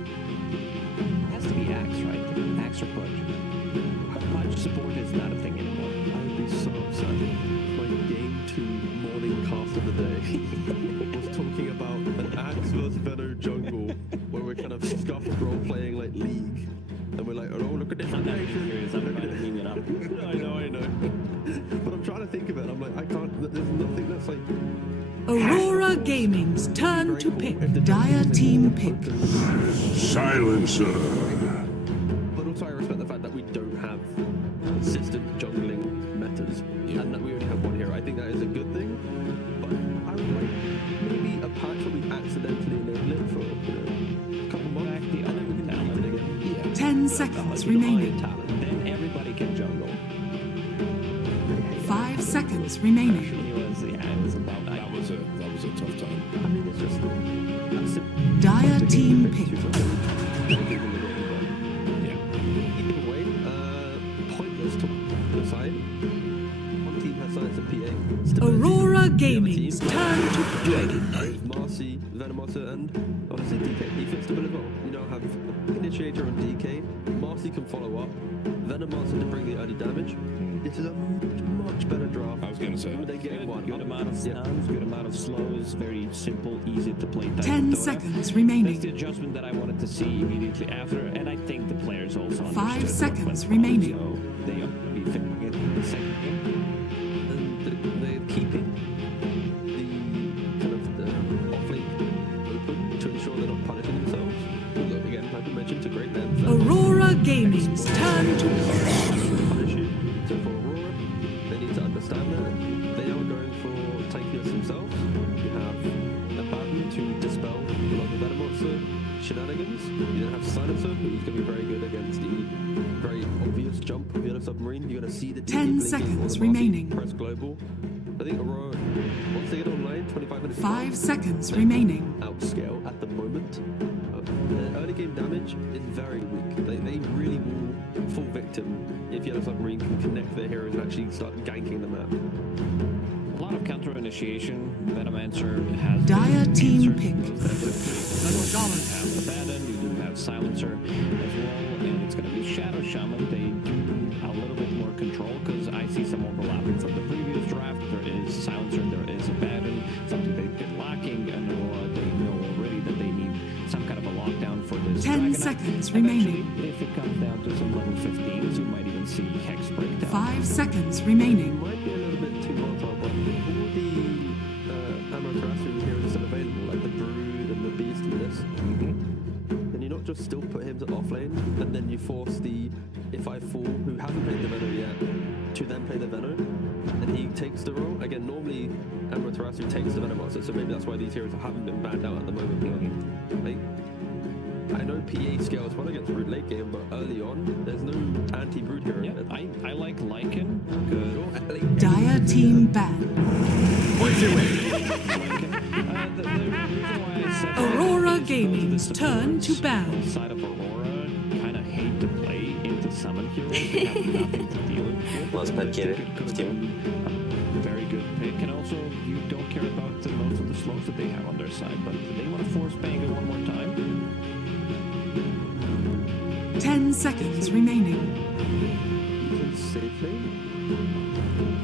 It has to be Axe, right? Axe or Pudge. Pudge support is not a thing anymore. I would be so upset. My game 2 morning cast of the day was talking about an Axe vs Venom jungle where we're kind of scuffed role playing like League. And we're like, oh, look at this animation. Curious, I'm trying to clean it up. I know. But I'm trying to think of it. I'm like, I can't, there's nothing that's like. Aurora Gaming's turn to pick. Dire team pick. Silencer. But also I respect the fact that we don't have consistent jungling metas and that we only have one hero. I think that is a good thing. But I would like maybe a patch where we accidentally enable it for, you know, a couple months. And then we can delete it again. Yeah. 10 seconds remaining. Talent. Then everybody can jungle. 5 seconds remaining. It was about That was a tough time. I mean, it's just that's simple. Dire team pick. Yeah. Either way, pointless to the side. One team has science and PA. Still Aurora the other Gaming's team turn to Dragon Knight. Marcy, Venomosa, and honestly DK. He fits the bill as well. You know, have Initiator and DK. Marcy can follow up. Venomosa to bring the early damage. This is a much better draft. I was gonna say. They get one. Good amount of stuns, good amount of slows, very simple, easy to play type 10 of Dota. seconds That's remaining. the adjustment that I wanted to see immediately after, and I think the players also understood 5 what seconds went wrong, remaining. So they will be fixing it in the second game. And they're keeping the kind of the off-lane open to ensure they're not punishing themselves. But look, again, like I mentioned, it's a great length. Aurora Gaming's turn to Punish you. So for Aurora, they need to understand that they are going for tankiness themselves. You have Abaddon to dispel a lot of the Venomosa shenanigans. You then have Silencer, who's going to be very good against the very obvious jump of Yellow Submarine. You're going to see the 10 blinking seconds automatically remaining. Press global. I think Aurora, once they get online, 25 minutes. 5 seconds remaining. Outscale at the moment. The early game damage is very weak. They really will fall victim if Yellow Submarine can connect their heroes and actually start ganking the map. A lot of counter initiatives initiation. Venomancer has Dire been team answered pick. most definitely. You have Abaddon, you do have Silencer as well, and it's going to be Shadow Shaman. They do need a little bit more control because I see some overlapping from the previous draft. There is Silencer, there is Abaddon, something they've been lacking, and they know already that they need some kind of a lockdown for this 10 Dragonite. seconds Eventually, remaining. if it comes down to some level 15s, you might even see Hex breakdown. 5 seconds remaining. Might be a little bit too volatile, but all the Amaterasu here is still available, like the Brood and the Beast and this. Then you not just still put him to offlane, and then you force the If I Fall, who hasn't played the Venom yet, to then play the Venom, and he takes the role. Again, normally Amaterasu takes the Venom monster, so maybe that's why these heroes haven't been banned out at the moment. Like, I know PA scales well against Brood late game, but early on, there's no anti-Brood hero. Yeah, I like Lycan. Good. Dire team ban. Aurora Gaming's turn to ban. Outside of Aurora, kind of hate to play into summon heroes. They have nothing to deal with. Was bad carry в team. Very good pick, and also you don't care about most of the slows that they have on their side, but they want to force Banga one more time. 10 seconds remaining. Safely.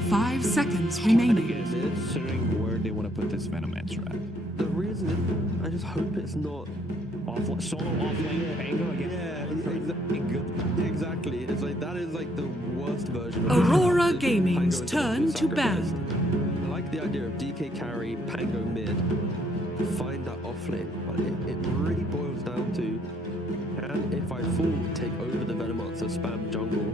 5 seconds And remaining. again, considering where they want to put this Venomancer at. The reason is, I just hope it's not Solo offlane Banga against exactly. It's like that is like the worst version of Aurora Pango Gaming's into turn to ban. sacrifice. I like the idea of DK carry, Pango mid, find that offlane, but it really boils down to can If I Fall take over the Venomancer spam jungle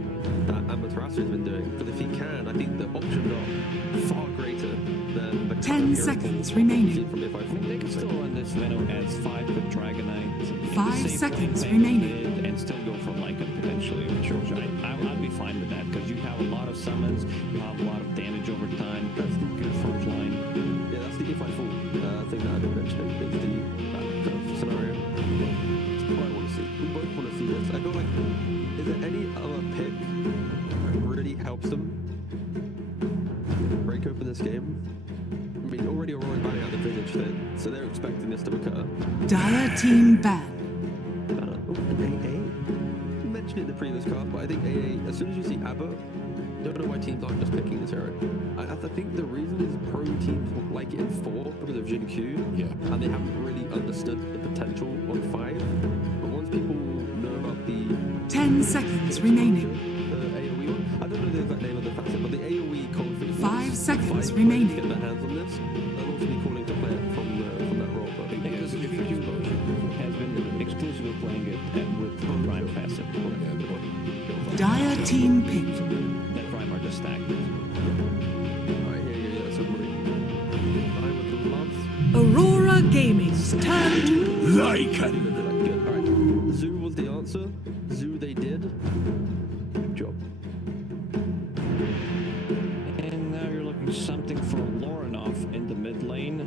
that Amaterasu has been doing? Because if he can, I think the options are far greater than the 10 seconds remaining. From If I Fall. they can still run this Venom as 5 with Dragonite. 5 Save seconds Banga remaining. mid And still go for Lycan potentially. Which I'd be fine with that because you have a lot of summons, you have a lot of damage over time. That's the good front line. Yeah, that's the If I Fall thing that I've been mentioning. Is the that kind of scenario. It's what I want to see. We both want to see this. I feel like, is there any other pick that really helps them break open this game? I mean, already Aurora's banning out the Visage fit, so they're expecting this to occur. Dire team ban. And AA. You mentioned it in the previous card, but I think AA, as soon as you see Abba, don't know why teams aren't just picking this hero. I think the reason is pro teams like it in 4 because of Jin Q, and they haven't really understood the potential on 5. But once people know about the 10 seconds remaining. AoE one, I don't know the exact name of the facet, but the AoE cold feet. 5 seconds Get remaining. their hands on this. They'll also be calling to play it from that role. But Because Fusion has been exclusively playing it with Prime Facet. Dire team pick. That Prime are just stacked. alright, here, submarine. I would love. Aurora Gaming's turn to Good. Alright. Zoo was the answer. Zoo they did. Good job. And now you're looking something for Lorinov in the mid lane.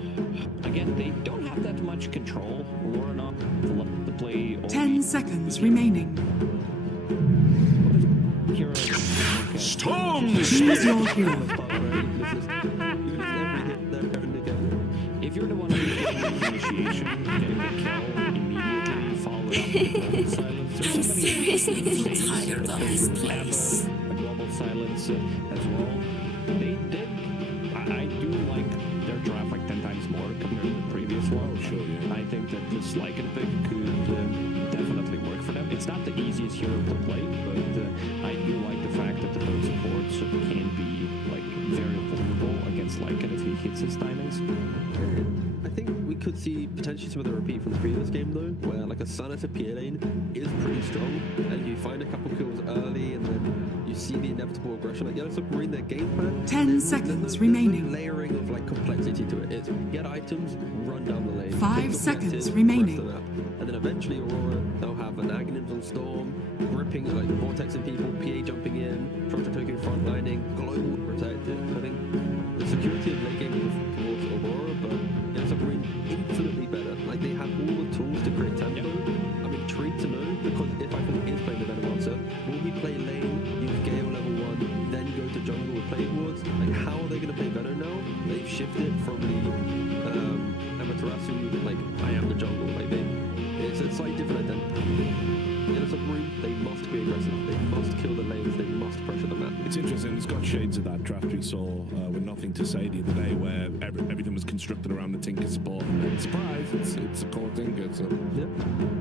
Again, they don't have that much control. Lorinov love to play 10 seconds remaining. Choose your hero. If you're the one who's getting the initiation, getting the kill immediately, followed up with silence, I'm seriously getting tired of this place. A global silence as well. They did. I do like their draft like 10 times more compared to the previous one. I think that this Lycan pick could definitely work for them. It's not the easiest hero to play, but I do like the fact that the bird supports can be like very vulnerable against Lycan if he hits his timings. I think we could see potentially some of the repeat from the previous game though, where like a Sana to PA lane is pretty strong, and you find a couple kills early, and then you see the inevitable aggression. Like Yellow Submarine, their game plan. 10 seconds remaining. There's no layering of like complexity to it. It's get items, run down the lane. 5 take seconds objectives, remaining. rest of that. And then eventually Aurora, they'll have an Aghanims on Storm, gripping like vortexing people, PA jumping in, Trojan token front lining, global protected. I think the security of late game is towards Aurora, but Yellow Submarine infinitely better. Like they have all the tools to create tempo. I'm intrigued to know, because if I think he is playing the Venomancer, will he play lane, use Gale level 1, then go to jungle with Plague Wards? Like how are they going to play Venom now? They've shift it from the Amaterasu, like I am the jungle, like it's a slightly different identity. In a submarine, they must be aggressive. They must kill the lanes. They must pressure the map. It's interesting. It's got shades of that draft we saw with Nothing to Say the other day, where everything was constructed around the Tinker support. And surprise, it's a core Tinker. So yeah,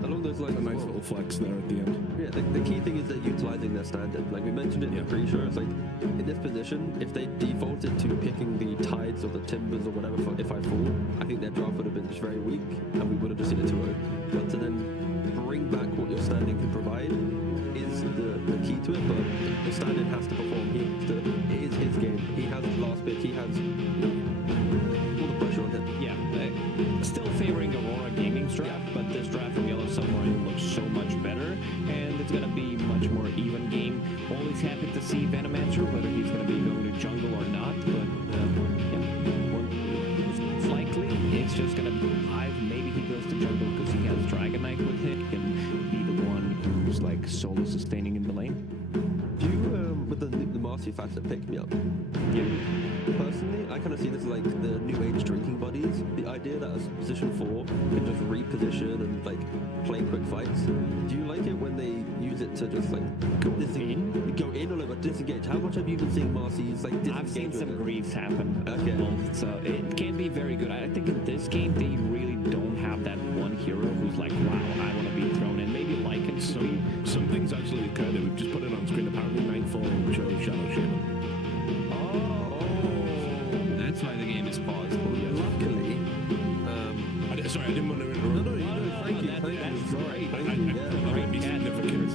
along those lines, a nice little flex there at the end. Yeah, the key thing is they're utilizing their standard. Like we mentioned it in the pre-show, it's like in this position, if they defaulted to picking the Tides or the Timbers or whatever for if I fall, I think their draft would have been just very weak, and we would have just seen a 2-0. But to then bring back what your standing can provide is the key to it, but the standard has to perform. It is his game. He has his last pick. He has all the pressure on him. Yeah, still favoring Aurora Gaming's draft, but this draft from Yellow Submarine looks so much better, and it's going to be much more even game. Always happy to see Venomancer, whether he's going to be going to jungle or not, but most likely it's just going to be Hive. Maybe he goes to jungle because he has Dragon Knight with him and be the one who's like solo sustaining in the lane. Do you, with the Marcy facet pick me up? Yeah. Personally, I kind of see this as like the new age drinking buddies. The idea that a position 4 can just reposition and like play quick fights. Do you like it when they use it to just like go in or like disengage? How much have you been seeing Marcy's like disengage? I've seen some Greaves happen. Okay. So it can be very good. I think in this game they really don't have that one hero who's like, wow, I want to be thrown in. Maybe like it. Some things actually occurred. We've just put it on screen. Apparently, Nightfall chose Shadow Shaman. That's why the game is paused. Luckily, sorry, I didn't want to interrupt. No, thank you. That's great. Great significance.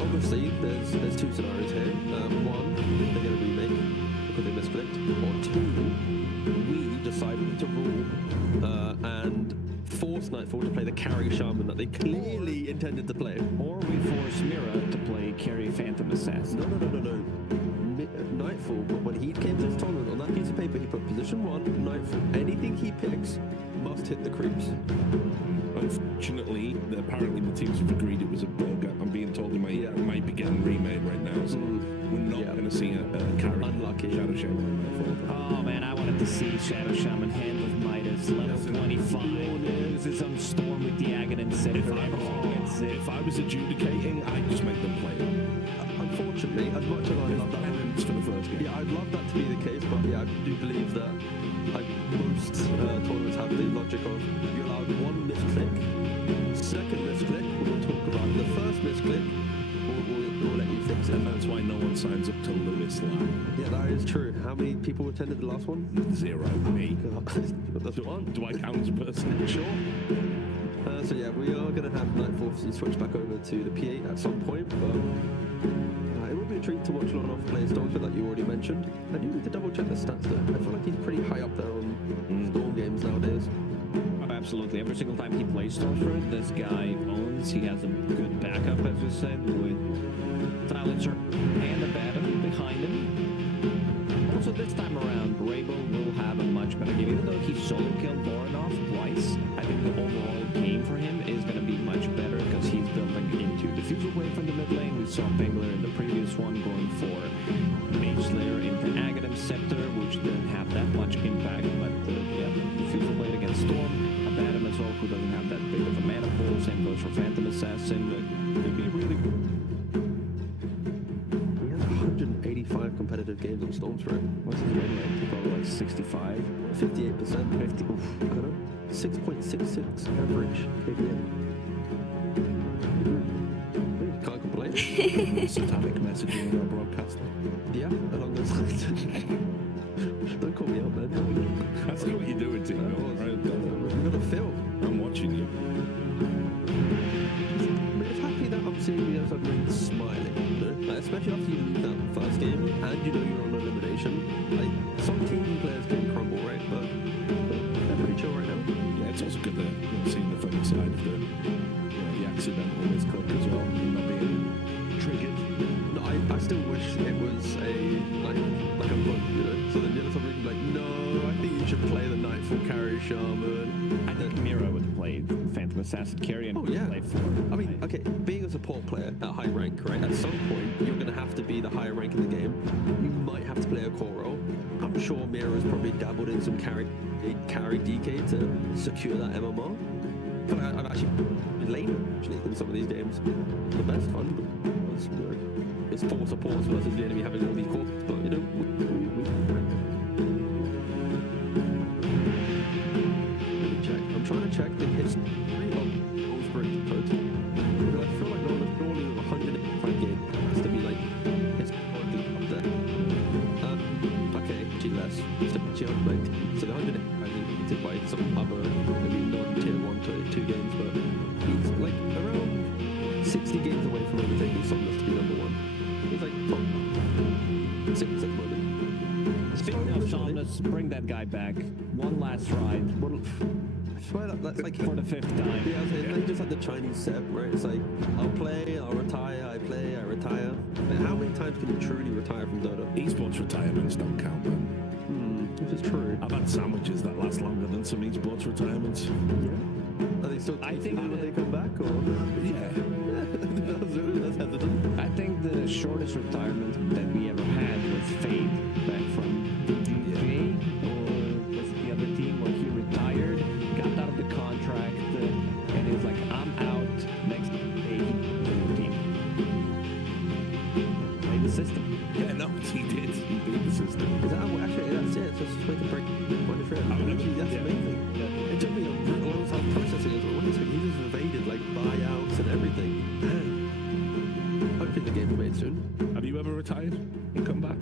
Obviously, there's two scenarios here. One, they're going to remake because they misclicked, or two, we decided to rule and force Nightfall to play the carry shaman that they clearly intended to play. Or we force Mira to play carry Phantom Assassin. No. Nightfall, when he came to this tournament, on that piece of paper, he put position 1, Nightfall. Anything he picks must hit the creeps. Unfortunately, apparently the teams have agreed it was a bug. I'm being told it might be getting remade right now, so we're not going to see a carry. Unlucky. Shadow Shaman on Nightfall. Oh man, I wanted to see Shadow Shaman handle Midas level 25. Loses on Storm with the Aghanim Scepter. If I was adjudicating, I'd just make them play it. Unfortunately, as much as I love that for the first game. Yeah, I'd love that to be the case, but yeah, I do believe that like most tournaments have the logic of you allowed one misclick, second misclick, we'll talk about the first misclick, we'll let you fix it. And that's why no one signs up to Lewis Lamb. Yeah, that is true. How many people attended the last one? 0. Me. That's one. Do I count as a person? Sure. So yeah, we are going to have Nightfall switch back over to the P8 at some point, but it will be a treat to watch a lot of play Stormford that you already mentioned. I do need to double check the stats though. I feel like he's pretty high up there on Storm games nowadays. Absolutely. Every single time he plays Stormford, this guy owns. He has a good backup, as we said, with Silencer and Abaddon behind him. Also, this time around, Rainbow will have a much better game. Even though he solo killed Voronov twice, I think the overall game for him is going to be much better because he's building into the future away from the mid lane. We saw Bengler in the previous one going for Mage Slayer into Aghanim Scepter, which didn't have that much impact, but yeah, the future blade against Storm, Abaddon as well, who doesn't have that big of a mana pool. Same goes for Phantom Assassin. It could be really good. 185 competitive games on Storm's Room. What's his win rate? Probably like 65. 58%. 50. Oof. I don't know. 6.66 average KDA. Can't complain. Satanic messaging in our broadcast. Yeah, along those lines. Don't call me out, man. That's not what you're doing, Tino. We've got a film. I'm watching you. I'm happy that I'm seeing the other side smiling, you know? Like, especially after you lose that first game and you know you're on elimination. Like, some teams and players can crumble, right? But they're pretty chill right now. Yeah, it's also good that seeing the funny side of the accidental misclick as well, not being triggered. No, I still wish it was a like a bug, you know? So then the other side would be like, no, I think you should play the Nightfall full carry shaman. I think Mira would play Phantom Assassin carry and Oh yeah. play for. I mean, okay, being a support player at high rank, right? At some point, you're gonna have to be the higher rank in the game. You might have to play a core role. I'm sure Mira's probably dabbled in some carry DK to secure that MMR. I feel like I've actually been later actually in some of these games. The best fun, but it's 4 supports versus the enemy having all these cores. But you know, check. I'm trying to check the history of Wolfsburg total. Because I feel like no one's probably 105 games. It has to be like historically up there. Okay, actually less. So the 100 I think beaten by some other maybe non-tier 1 to 2 games, but he's like around 60 games away from overtaking Somnus to be number 1. He's like top 6 at the moment. Speaking of Somnus, bring that guy back. One last ride. I swear that's like For the 5th time. Yeah, it's like just like the Chinese set, right? It's like, I'll play, I'll retire, I play, I retire. Like, how many times can you truly retire from Dota? Esports retirements don't count, man. Which is true. I've had sandwiches that last longer than some esports retirements. Yeah. Are they still I think when they come back, or? Yeah. That's hesitant. I think the shortest retirement that we ever had was Fade back from DJ, or was it the other team where he retired, got out of the contract, and he was like, I'm out. Next day, he joined the team. Played the system. Yeah, no, he did. He beat the system. Is that actually, that's it. It's just a way to break point of trip. Actually, that's amazing. It took me a long time processing as well. It's like he just evaded like buyouts and everything. Hopefully the game will be made soon. Have you ever retired and come back?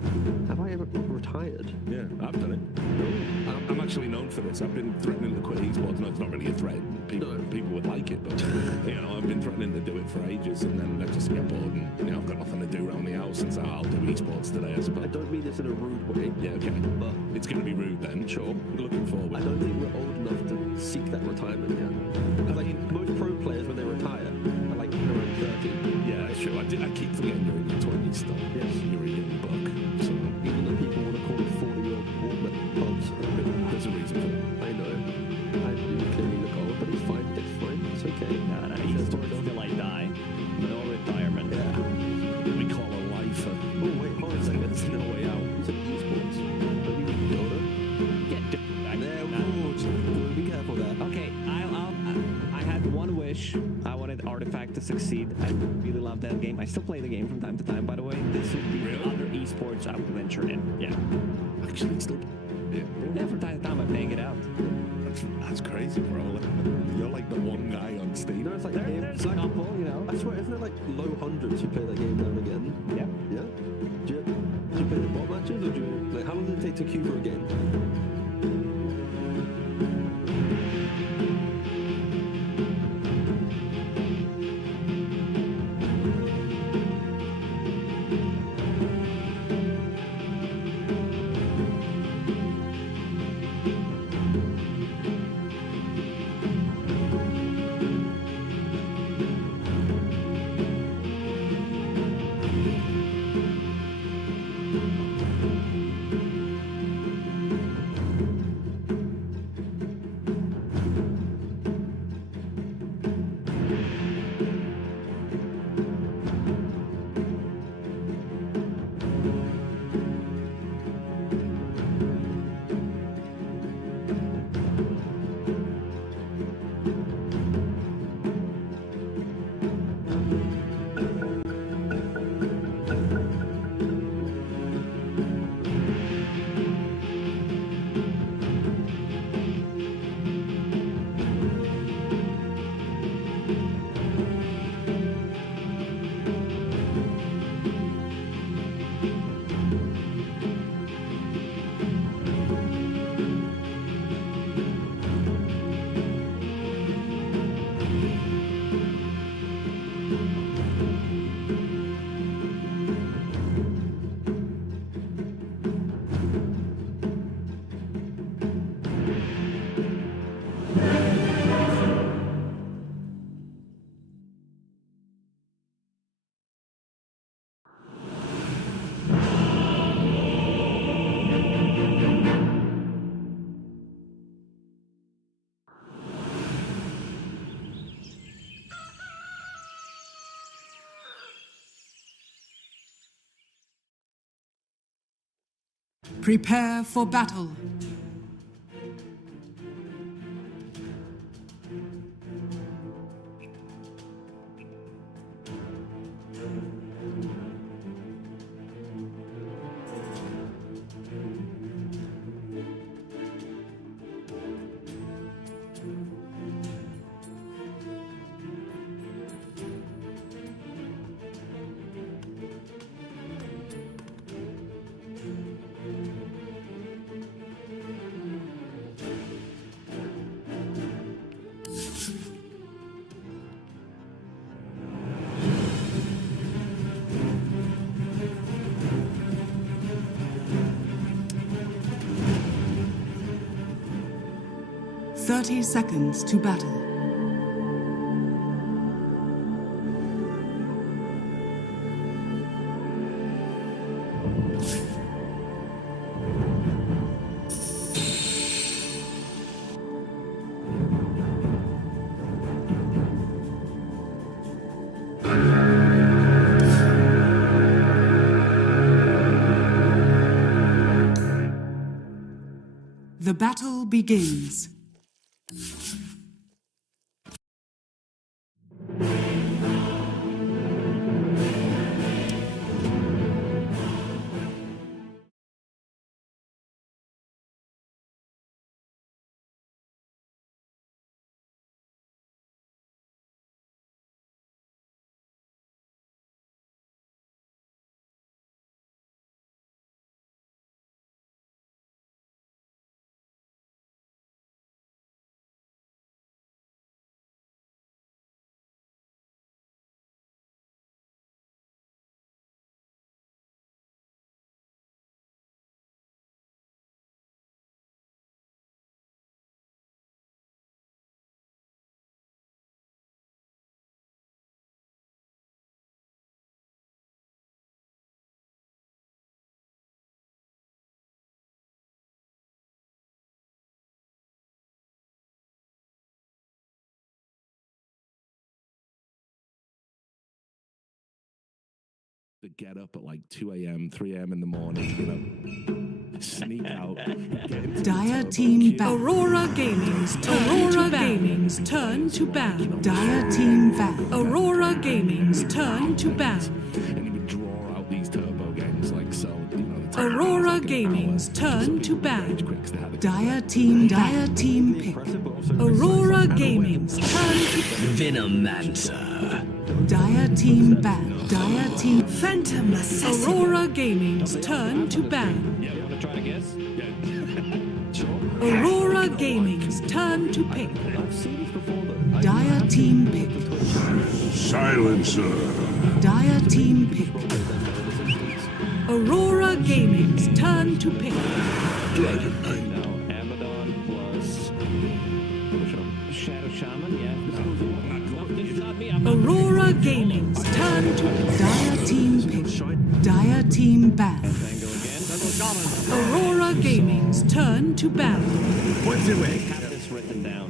Have I ever retired? Yeah, I've done it. I'm actually known for this. I've been threatening to quit esports. No, it's not really a threat. People would like it, but you know, I've been threatening to do it for ages, and then I just get bored, and you know, I've got nothing to do around the house, and so I'll do esports today, I suppose. I don't mean this in a rude way. Yeah, okay. But It's going to be rude then. Sure. Looking forward. I don't think we're old enough to seek that retirement yet. Because like most pro players when they retire are like around 30. Yeah, that's true. I keep forgetting you're in your 20s still. Yes. You're a young buck. So Even though people want to call it 40-year-old Walkman pubs. there's a reason for that. I know. I do clearly look old, but it's fine. It's fine. It's okay. Nah, esports till I die. No retirement. Yeah. We call a lifer. Oh wait, hold on a second. There's no way out. You said esports. Don't you mean Dota? Get back. There, be careful there. Okay, I had one wish. I wanted Artifact to succeed. I really love that game. I still play the game from time to time, by the way. This would be the Really? other esports I would venture in. Yeah. Actually, still. Yeah. Yeah, from time to time I'm paying it out. That's crazy, bro. You're like the one guy on Steam. You know, it's like There's a couple, you know. I swear, isn't it like low hundreds who play that game now and again? Yeah. Yeah? Do you play the bot matches, or do you, like, how long does it take to queue for a game? Prepare for battle. Thirty seconds to battle. The battle begins. To get up at like 2 a.m., 3 a.m. in the morning, you know, sneak out. Dire team ban. Aurora Gaming's turn to ban. Dire team ban. Aurora Gaming's turn to ban. And he would draw out these turbo games like so, you know. The Aurora Gaming's turn to ban. Dire team pick. Aurora Gaming's turn to Venomancer. Dire team ban. Dire team Phantom Assassin. Aurora Gaming's turn to ban. Yeah, you want to try to guess? Yeah. Aurora Gaming's turn to pick. I've seen this before though. Dire team pick. Silencer. Dire team pick. Aurora Gaming's turn to pick. Dragon Knight. Now, Abaddon plus Shadow Shaman, yeah. This is not me. I'm not Aurora Gaming's turn to Dire team pick. Dire team ban. Aurora Gaming's turn to ban. Have this written down.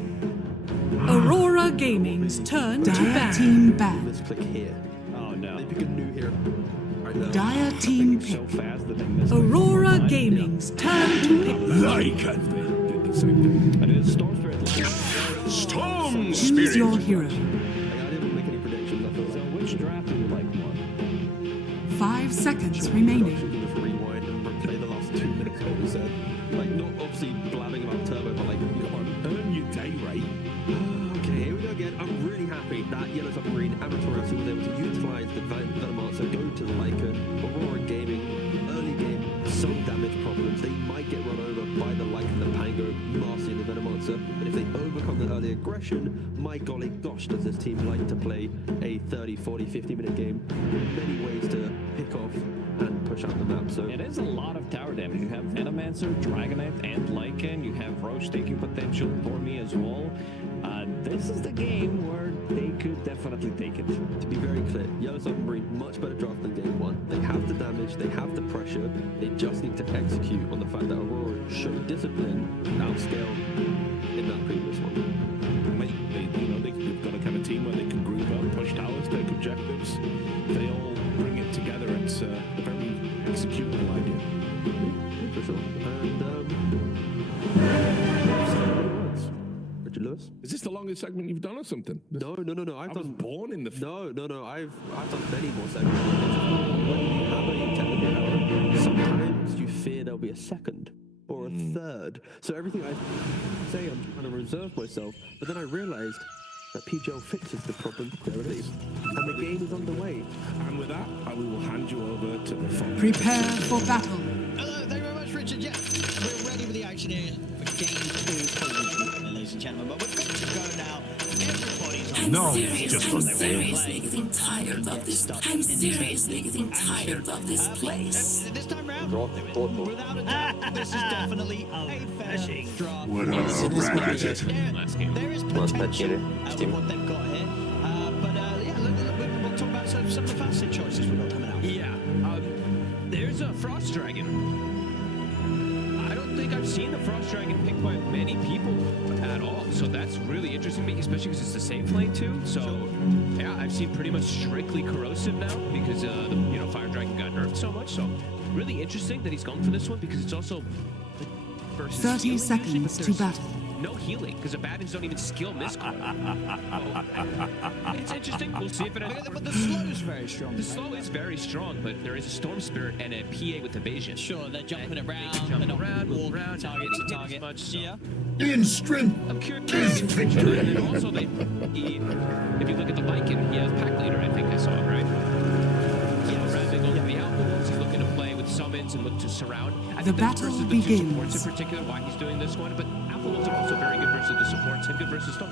Aurora Gaming's turn to ban. Team ban. Let's click here. Oh no. They pick a new hero right now. Dire team pick. So fast that they missed Aurora Gaming's turn to pick. Lycan. the same thing. And it is Storm Spirit Light. Storm Choose your Spirit. hero. Like, I didn't make any predictions. I feel So which draft do you like more? 5 seconds remaining. Just rewind and replay the last 2 minutes of what we said. Like, not obviously blabbing about Turbo, but like, you know, Earn your day rate. okay, here we go again. I'm really happy that Yellow Submarine Amateur FC was able to utilize the Venomancer, go to the Lycan, Aurora Gaming, early game, some damage problems. They might get run over by the Lycan, the Pango, Marcy, and the Venomancer. But if they overcome the early aggression, my golly gosh, does this team like to play a 30, 40, 50-minute game. Many ways to pick off and push out the map. So It is a lot of tower damage. You have Venomancer, Dragonite, and Lycan. You have Roche taking potential, Bormy as well. This is the game where they could definitely take it. to be very clear, Yellow Submarine, much better draft than game one. They have the damage, they have the pressure, they just need to execute on the fact that Aurora showed discipline without scale in that previous one. They've got a kind of team where they can group up, push towers, take objectives. They all bring it together. It's a very execute the idea. For sure. Richard Lewis. Is this the longest segment you've done or something? No. I was born in the. No. I've done many more segments. When you have a technical error, sometimes you fear there'll be a second or a third. So everything I say, I'm trying to reserve myself. But then I realized that PGL fixes the problem quickly, and the game is underway. And with that, I will hand you over to the phone. Prepare for battle. Hello, thank you very much, Richard. Yeah, we're ready with the action here for game 2, ladies and gentlemen. But we're good to go now. Everybody's on. No, I'm seriously getting tired of this. I'm seriously getting tired of this place. This time round, without a doubt, this is definitely a fair draft. What a rat at it. Last game. There is potential with what they've got here. We'll talk about some of the facet choices we've got coming out. Yeah, there's a Frost Dragon. I don't think I've seen the Frost Dragon picked by many people at all, so that's really interesting to me, especially because it's the same plane too. So, yeah, I've seen pretty much strictly corrosive now because the Fire Dragon got nerfed so much. So, really interesting that he's going for this one because it's also versus 30 healing seconds usually, but to there's battle. no healing because Abaddons don't even skill Miscoil. It's interesting. We'll see if it ends up. But the slow is very strong. The slow is very strong, but there is a Storm Spirit and a PA with evasion. Sure, they're jumping And around, they can jump they're not around, move walking around, target not to getting hit target. as much, so. Yeah. In strength. I'm curious. And then also, if you look at the Lycan, he has Pack Leader, I think I saw, right? So rather than go for the Alpha Wolves, he's looking to play with summons and look to surround. I The think that's battle versus the two begins. supports in particular, why he's doing this one, but Alpha Wolves are also very good versus the supports and good versus Storm.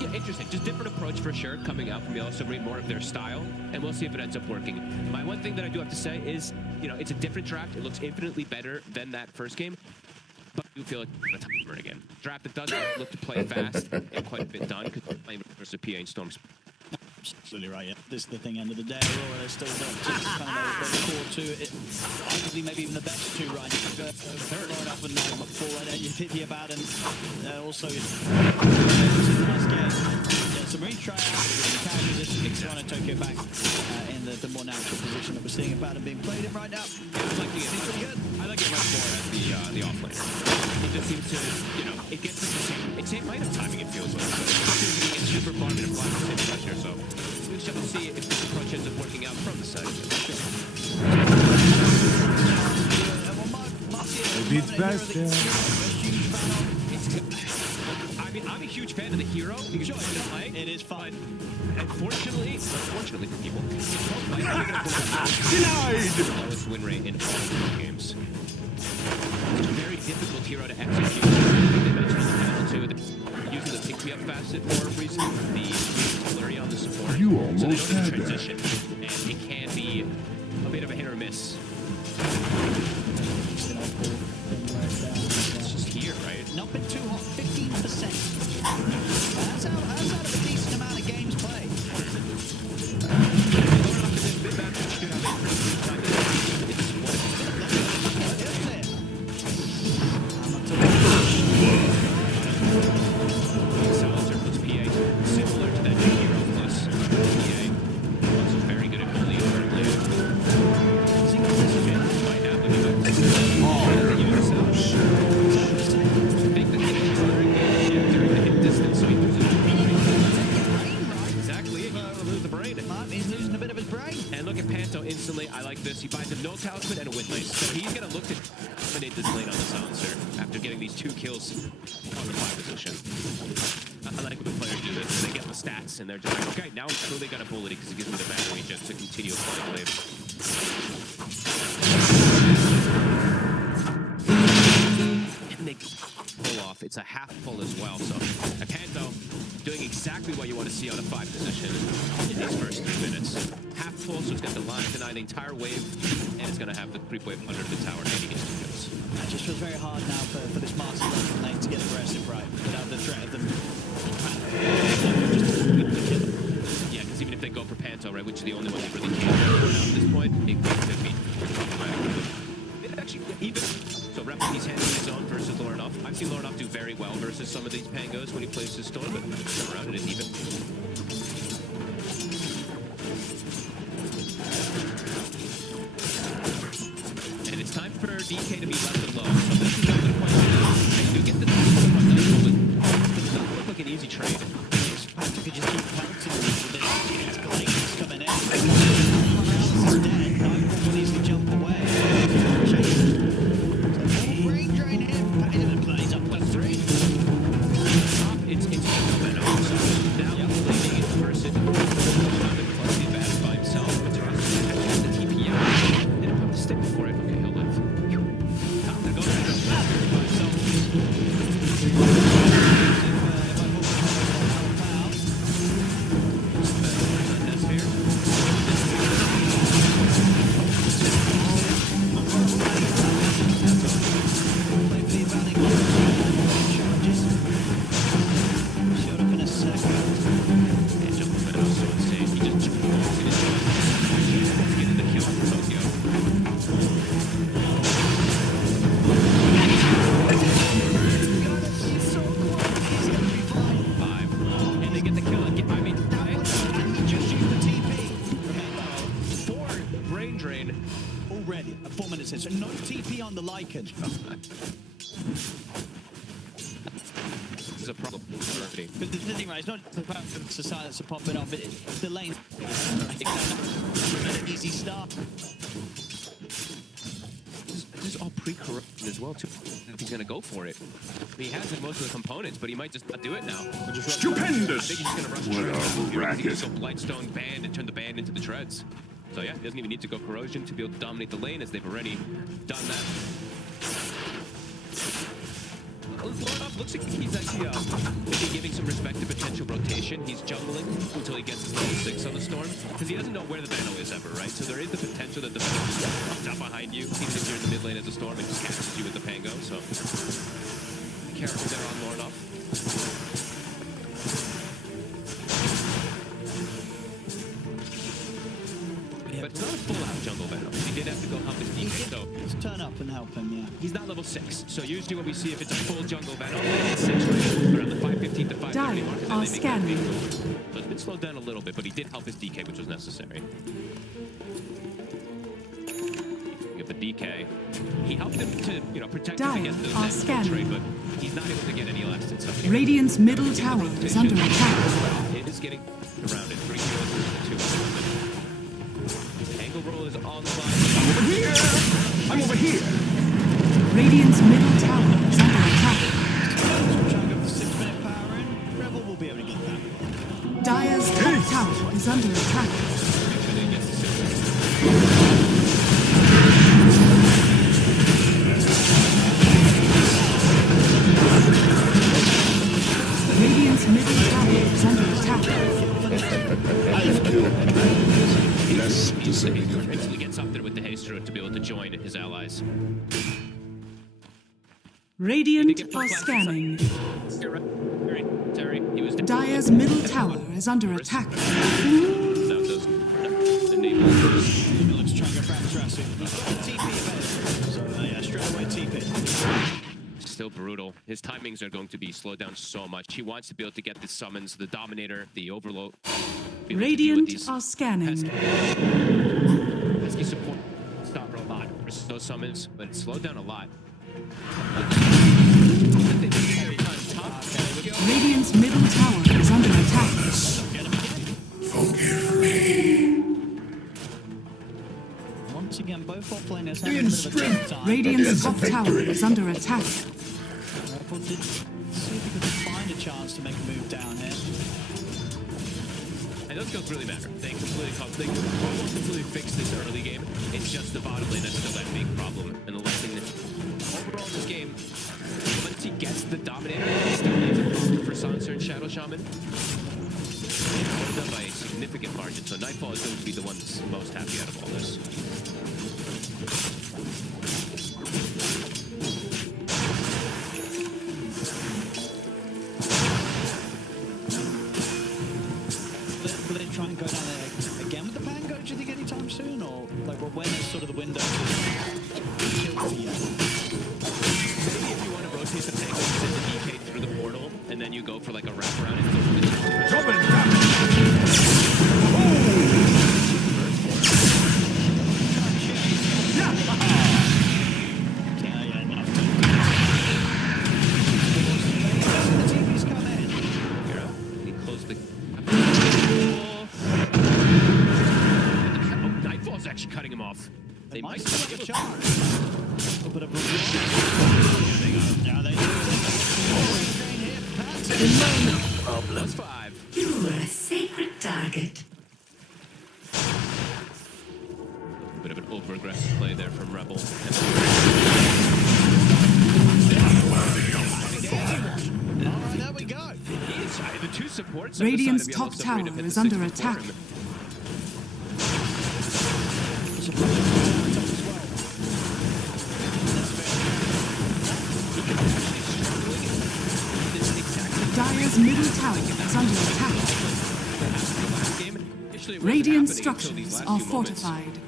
Yeah, interesting. Just different approach for sure coming out from Yellow Submarine, more of their style, and we'll see if it ends up working. My one thing that I do have to say is, it's a different draft. It looks infinitely better than that first game. But I do feel like we're going to again. Draft that doesn't look to play fast and quite a bit done because we're playing versus PA and Storms. Absolutely right, yeah. This is the thing, end of the day. Aurora, they're still kind of their core two. Arguably, maybe even the best two right now. Third up and forward, you hit the Abaddon. Also, last game. Yeah, so Marine try out the carry position, Ixalan and Tokyo back in the more natural position that we're seeing Abaddon being played in right now. I like it pretty good. I like it much more at the offlane. It just seems to, it gets the same line of timing, it feels like. It's super far to apply the same pressure, so we shall see if this approach ends up working out from the side. Beats best, I'm a huge fan of the hero because it's playing. It is fun. Unfortunately for people, Denied! lowest win rate in all of the games. It's a very difficult hero to execute. They mentioned in the panel too, that using the pick me up facet more recently, the artillery on the support. You So they almost don't had even that. transition, and it can be a bit of a hit or miss. It's just here, right? Not been too hot, 15%. That's out of a decent amount of games played. Silencer plus PA, similar to that hero plus PA. Also very good at bullying currently. Might have them during the hit distance, so he loses exactly. He's gonna lose the brain. He's losing a bit of his brain. And look at Panto instantly. I like this. He buys a no talisman and a win lane. So he's going to look to dominate this lane on the silencer after getting these 2 kills on the 5 position. I like when the players do this. They get the stats and they're just like, okay, now I'm truly going to bullet it because it gives me the mana regen to continue playing waves. And they pull off. It's a half pull as well. So Panto doing exactly what you want to see on a 5 position in these first 3 minutes. Half full, so it's got the line deny the entire wave, and it's going to have the creep wave under the tower hitting his 2 kills. It just feels very hard now for this master lane to get aggressive, right? Without the threat of them. Yeah, because even if they go for Panto, right, which is the only one they really can at this point, it could be problematic. It actually, even so, Rep, he's handling his own versus Lornoff. I've seen Lornoff do very well versus some of these Pangos when he plays his Storm, but around it is even. Already, 4 minutes in, so no TP on the Lycan. This is a problem. But the thing, right, it's not the fact that the silence are popping off, it's the lane. An easy start. This is all pre-corruption as well, too. He's going to go for it. He has most of the components, but he might just not do it now. Stupendous! I think he's going to rush What a racket. So Blightstone banned and turn the band into the treads. So yeah, he doesn't even need to go corrosion to be able to dominate the lane, as they've already done that. Looks like he's actually maybe giving some respect to potential rotation. He's jungling until he gets his level 6 on the Storm, because he doesn't know where the Vano is ever, right? So there is the potential that the Vano just comes up behind you, even if you're in the mid lane as a Storm, and just catches you with the Pango. So be careful there on Lornoff. But it's not a full-out jungle Vano. He did have to go help his DK, so Let's turn up and help him, yeah. he's not level 6. So usually what we see, if it's a full jungle Vano, it's 6 range, around the 515 to 530 mark, and then they make that big move. So it's been slowed down a little bit, but he did help his DK, which was necessary. Get the DK. He helped him to, protect him against those that trade, but he's not able to get any last in some areas. Radiant's middle tower is under attack. It is getting around it. 3 kills, 2 Angle roll is on the line. Over here! I'm over here! Radiant's middle tower is under attack. Trying to go for 6-minute power in. Rebel will be able to get that. Dire's top tower is under attack. Make sure that he gets the 6 Radiant's middle tower is under attack. He eventually gets up there with the Haster to be able to join his allies. Radiant are scanning. Terry, he was Dire's middle tower is under attack. Now does the name of Let's try and go for Amaterasu. He's got the TP available. So, yeah, straight away TP. still brutal. His timings are going to be slowed down so much. He wants to be able to get the summons, the Dominator, the Overload. Radiant are scanning. Pesky support stop a lot. Those summons, but it's slowed down a lot. Radiant's middle tower is under attack. Forgive me. Once again, both offlaners have a bit of a tough time. Radiant's top tower is under attack. Rebel did see if he could find a chance to make a move down here. And those skills really matter. They almost completely fix this early game. It's just the bottom lane that's still that big problem. And the last thing that overall in this game, once he gets the Dominator, it still leaves a problem for Sansa and Shadow Shaman. It's done by a significant margin, so Nightfall is going to be the one that's most happy out of all this. Will they try and go down there again with the Pango, do you think, anytime soon? Or like, well, when is sort of the window to kill for you? Maybe if you want to rotate the Pango, you send the DK through the portal, and then you go for like a wraparound and go for the Double Nightfall's actually cutting him off. They might still have a chance. A little bit of a now they do. Plus 5. You were a sacred target. A bit of an over-aggressive play there from Rebel. supports on the Radiant's side of top Yellowstone tower right up at is the under 6th attack. bottom. Dire's middle tower is under attack. Radiant structures are fortified.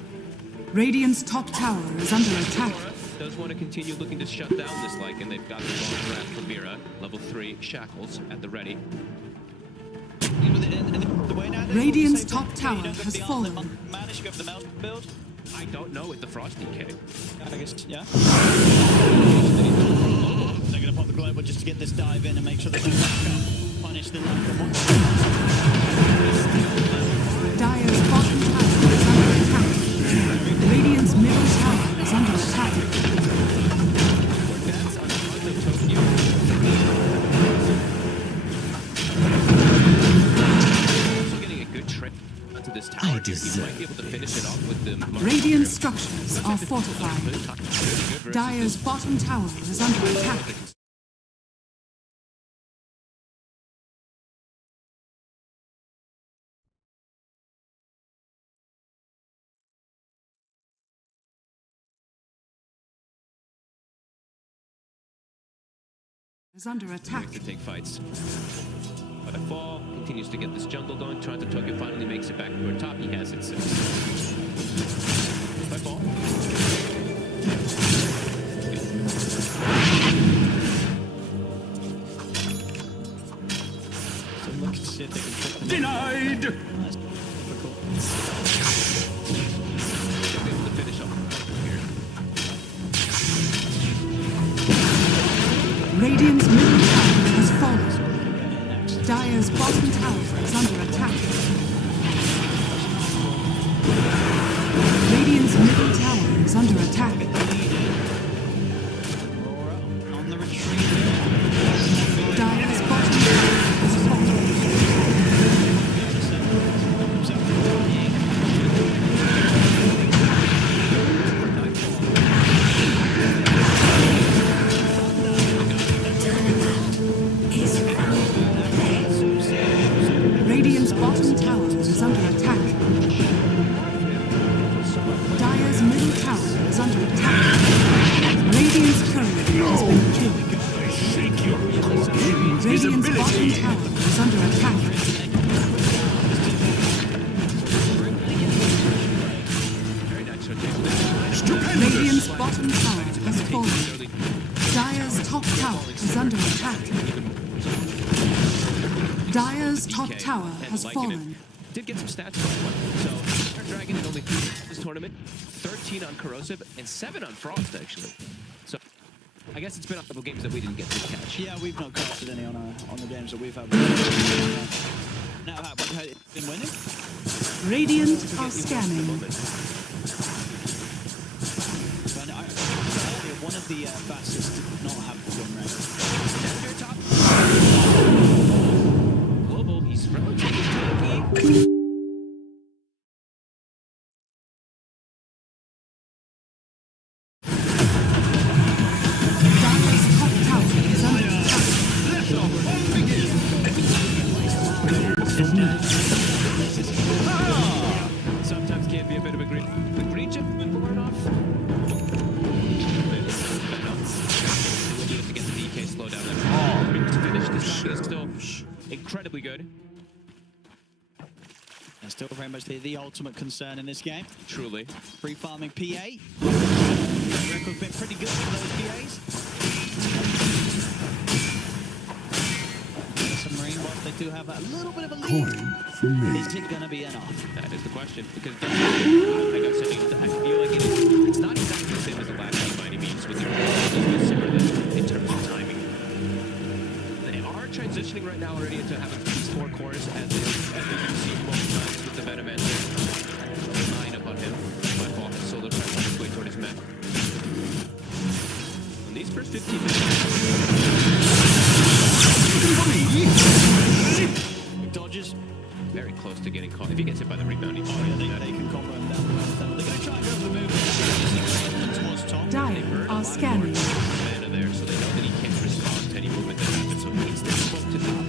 Radiant's top tower is under attack. Does want to continue looking to shut down this like, and they've got the long draft from Mira, level 3 shackles at the ready. Radiant's top tower has fallen. Manage to go for the mouse build. I don't know with the Frost DK. I guess, yeah. They're going to pop the global just to get this dive in and make sure there's no backup. Punish the London. Dire's bottom tower is under attack. Radiant's middle tower is under attack. That's on top of Tokyo. Also getting a good trip to this tower. He might be able to finish it off with the Radiant structures are fortified. Dire's bottom tower is under attack. Is under attack. To take fights. But a fall continues to get this jungle going. Toronto Tokyo finally makes it back to where top he has it 6. By fall. So look to see if they can put them Denied! That's difficult. Should be able to finish off here. Radiant's middle tower has fallen. Dire's bottom tower is under attack. Radiant's middle tower is under attack. Aurora on the retreat. Dire's bottom tower has fallen. Radiant's bottom tower is under attack. Dire's middle tower is under attack. Radiant's courier has been killed. Shake your corpse. Radiant's bottom tower is under attack. Very nice rotation. Radiant's bottom tower has fallen. Dire's top tower is under attack. Dire's top tower has fallen. Did get some stats going. So, our Dragon is only 3 this tournament, 13 on Corrosive, and 7 on Frost, actually. So, I guess it's been a couple games that we didn't get to catch. Yeah, we've not casted any on the games that we've had. Now, how been winning? Radiant are scanning. But one of the fastest did not have the win rate. Top. Global, he's relatively tanky. Dire's top tower is under attack. Sometimes can't be a bit of a green. The green chip went off. We'll do it to get the DK slow down. To finish this is still incredibly good. And still very much the ultimate concern in this game. Truly. Free farming PA. Record's been pretty good for those PAs. Submarine, whilst they do have a little bit of a lead, is it going to be enough? That is the question. Because like I was saying, I feel like it's not exactly the same as the last game by any means with your in terms of timing. They are transitioning right now already into having these 4 cores as you see most times with the Venom engine. 9 up on him. By fall has solo trying to his way toward his mech. In these first 15 minutes. Dodges. Very close to getting caught. If he gets hit by the rebound, he's They can combo him down. They're going to try and go for the move towards top. Dire are scanning. Mana there, so they know that he can't respond to any movement that happens. So he needs to smoke to top.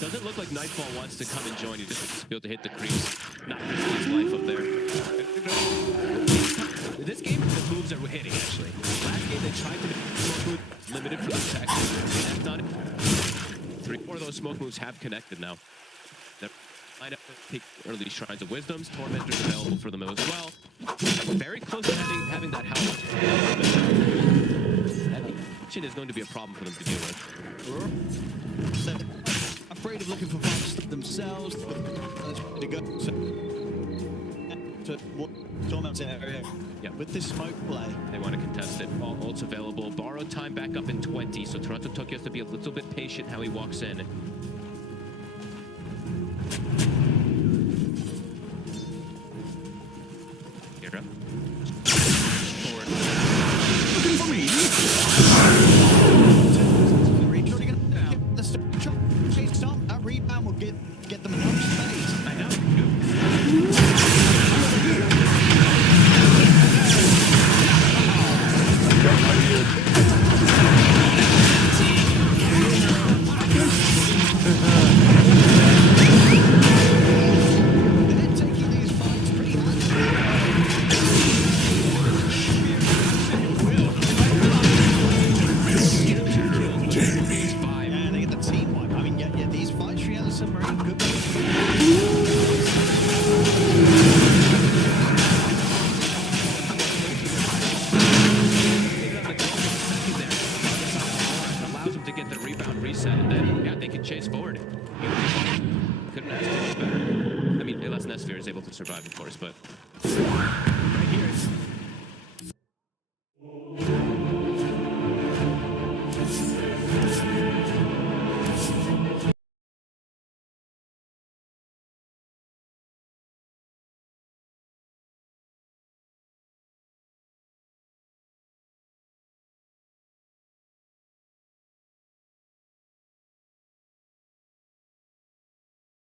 Doesn't look like Nightfall wants to come and join. He just wants to be able to hit the creeps. Not risk his life up there. This game, the moves are hitting, actually. Last game, they tried to make smoke move limited for the tech. That's not it. 3-4 of those smoke moves have connected now. They're lined up to take early Shrines of Wisdoms. Tormentor's available for them as well. Very close to having that health. That is going to be a problem for them to deal with. They're afraid of looking for fights themselves. To go to Torment's area. Yeah. With this smoke play. They want to contest it. All ults available. Borrowed time back up in 20, so Toronto Tokyo has to be a little bit patient how he walks in. Kira. Forward. Looking for me? That rebound will get them enough space. I know. They're taking these fights pretty and they get the team wipe. I mean, yeah, these fights, Triana Submarine, good. Allows them to get the rebound reset, and then, yeah, they can chase forward. Couldn't ask too much better. I mean, unless Nesphere is able to survive, of course, but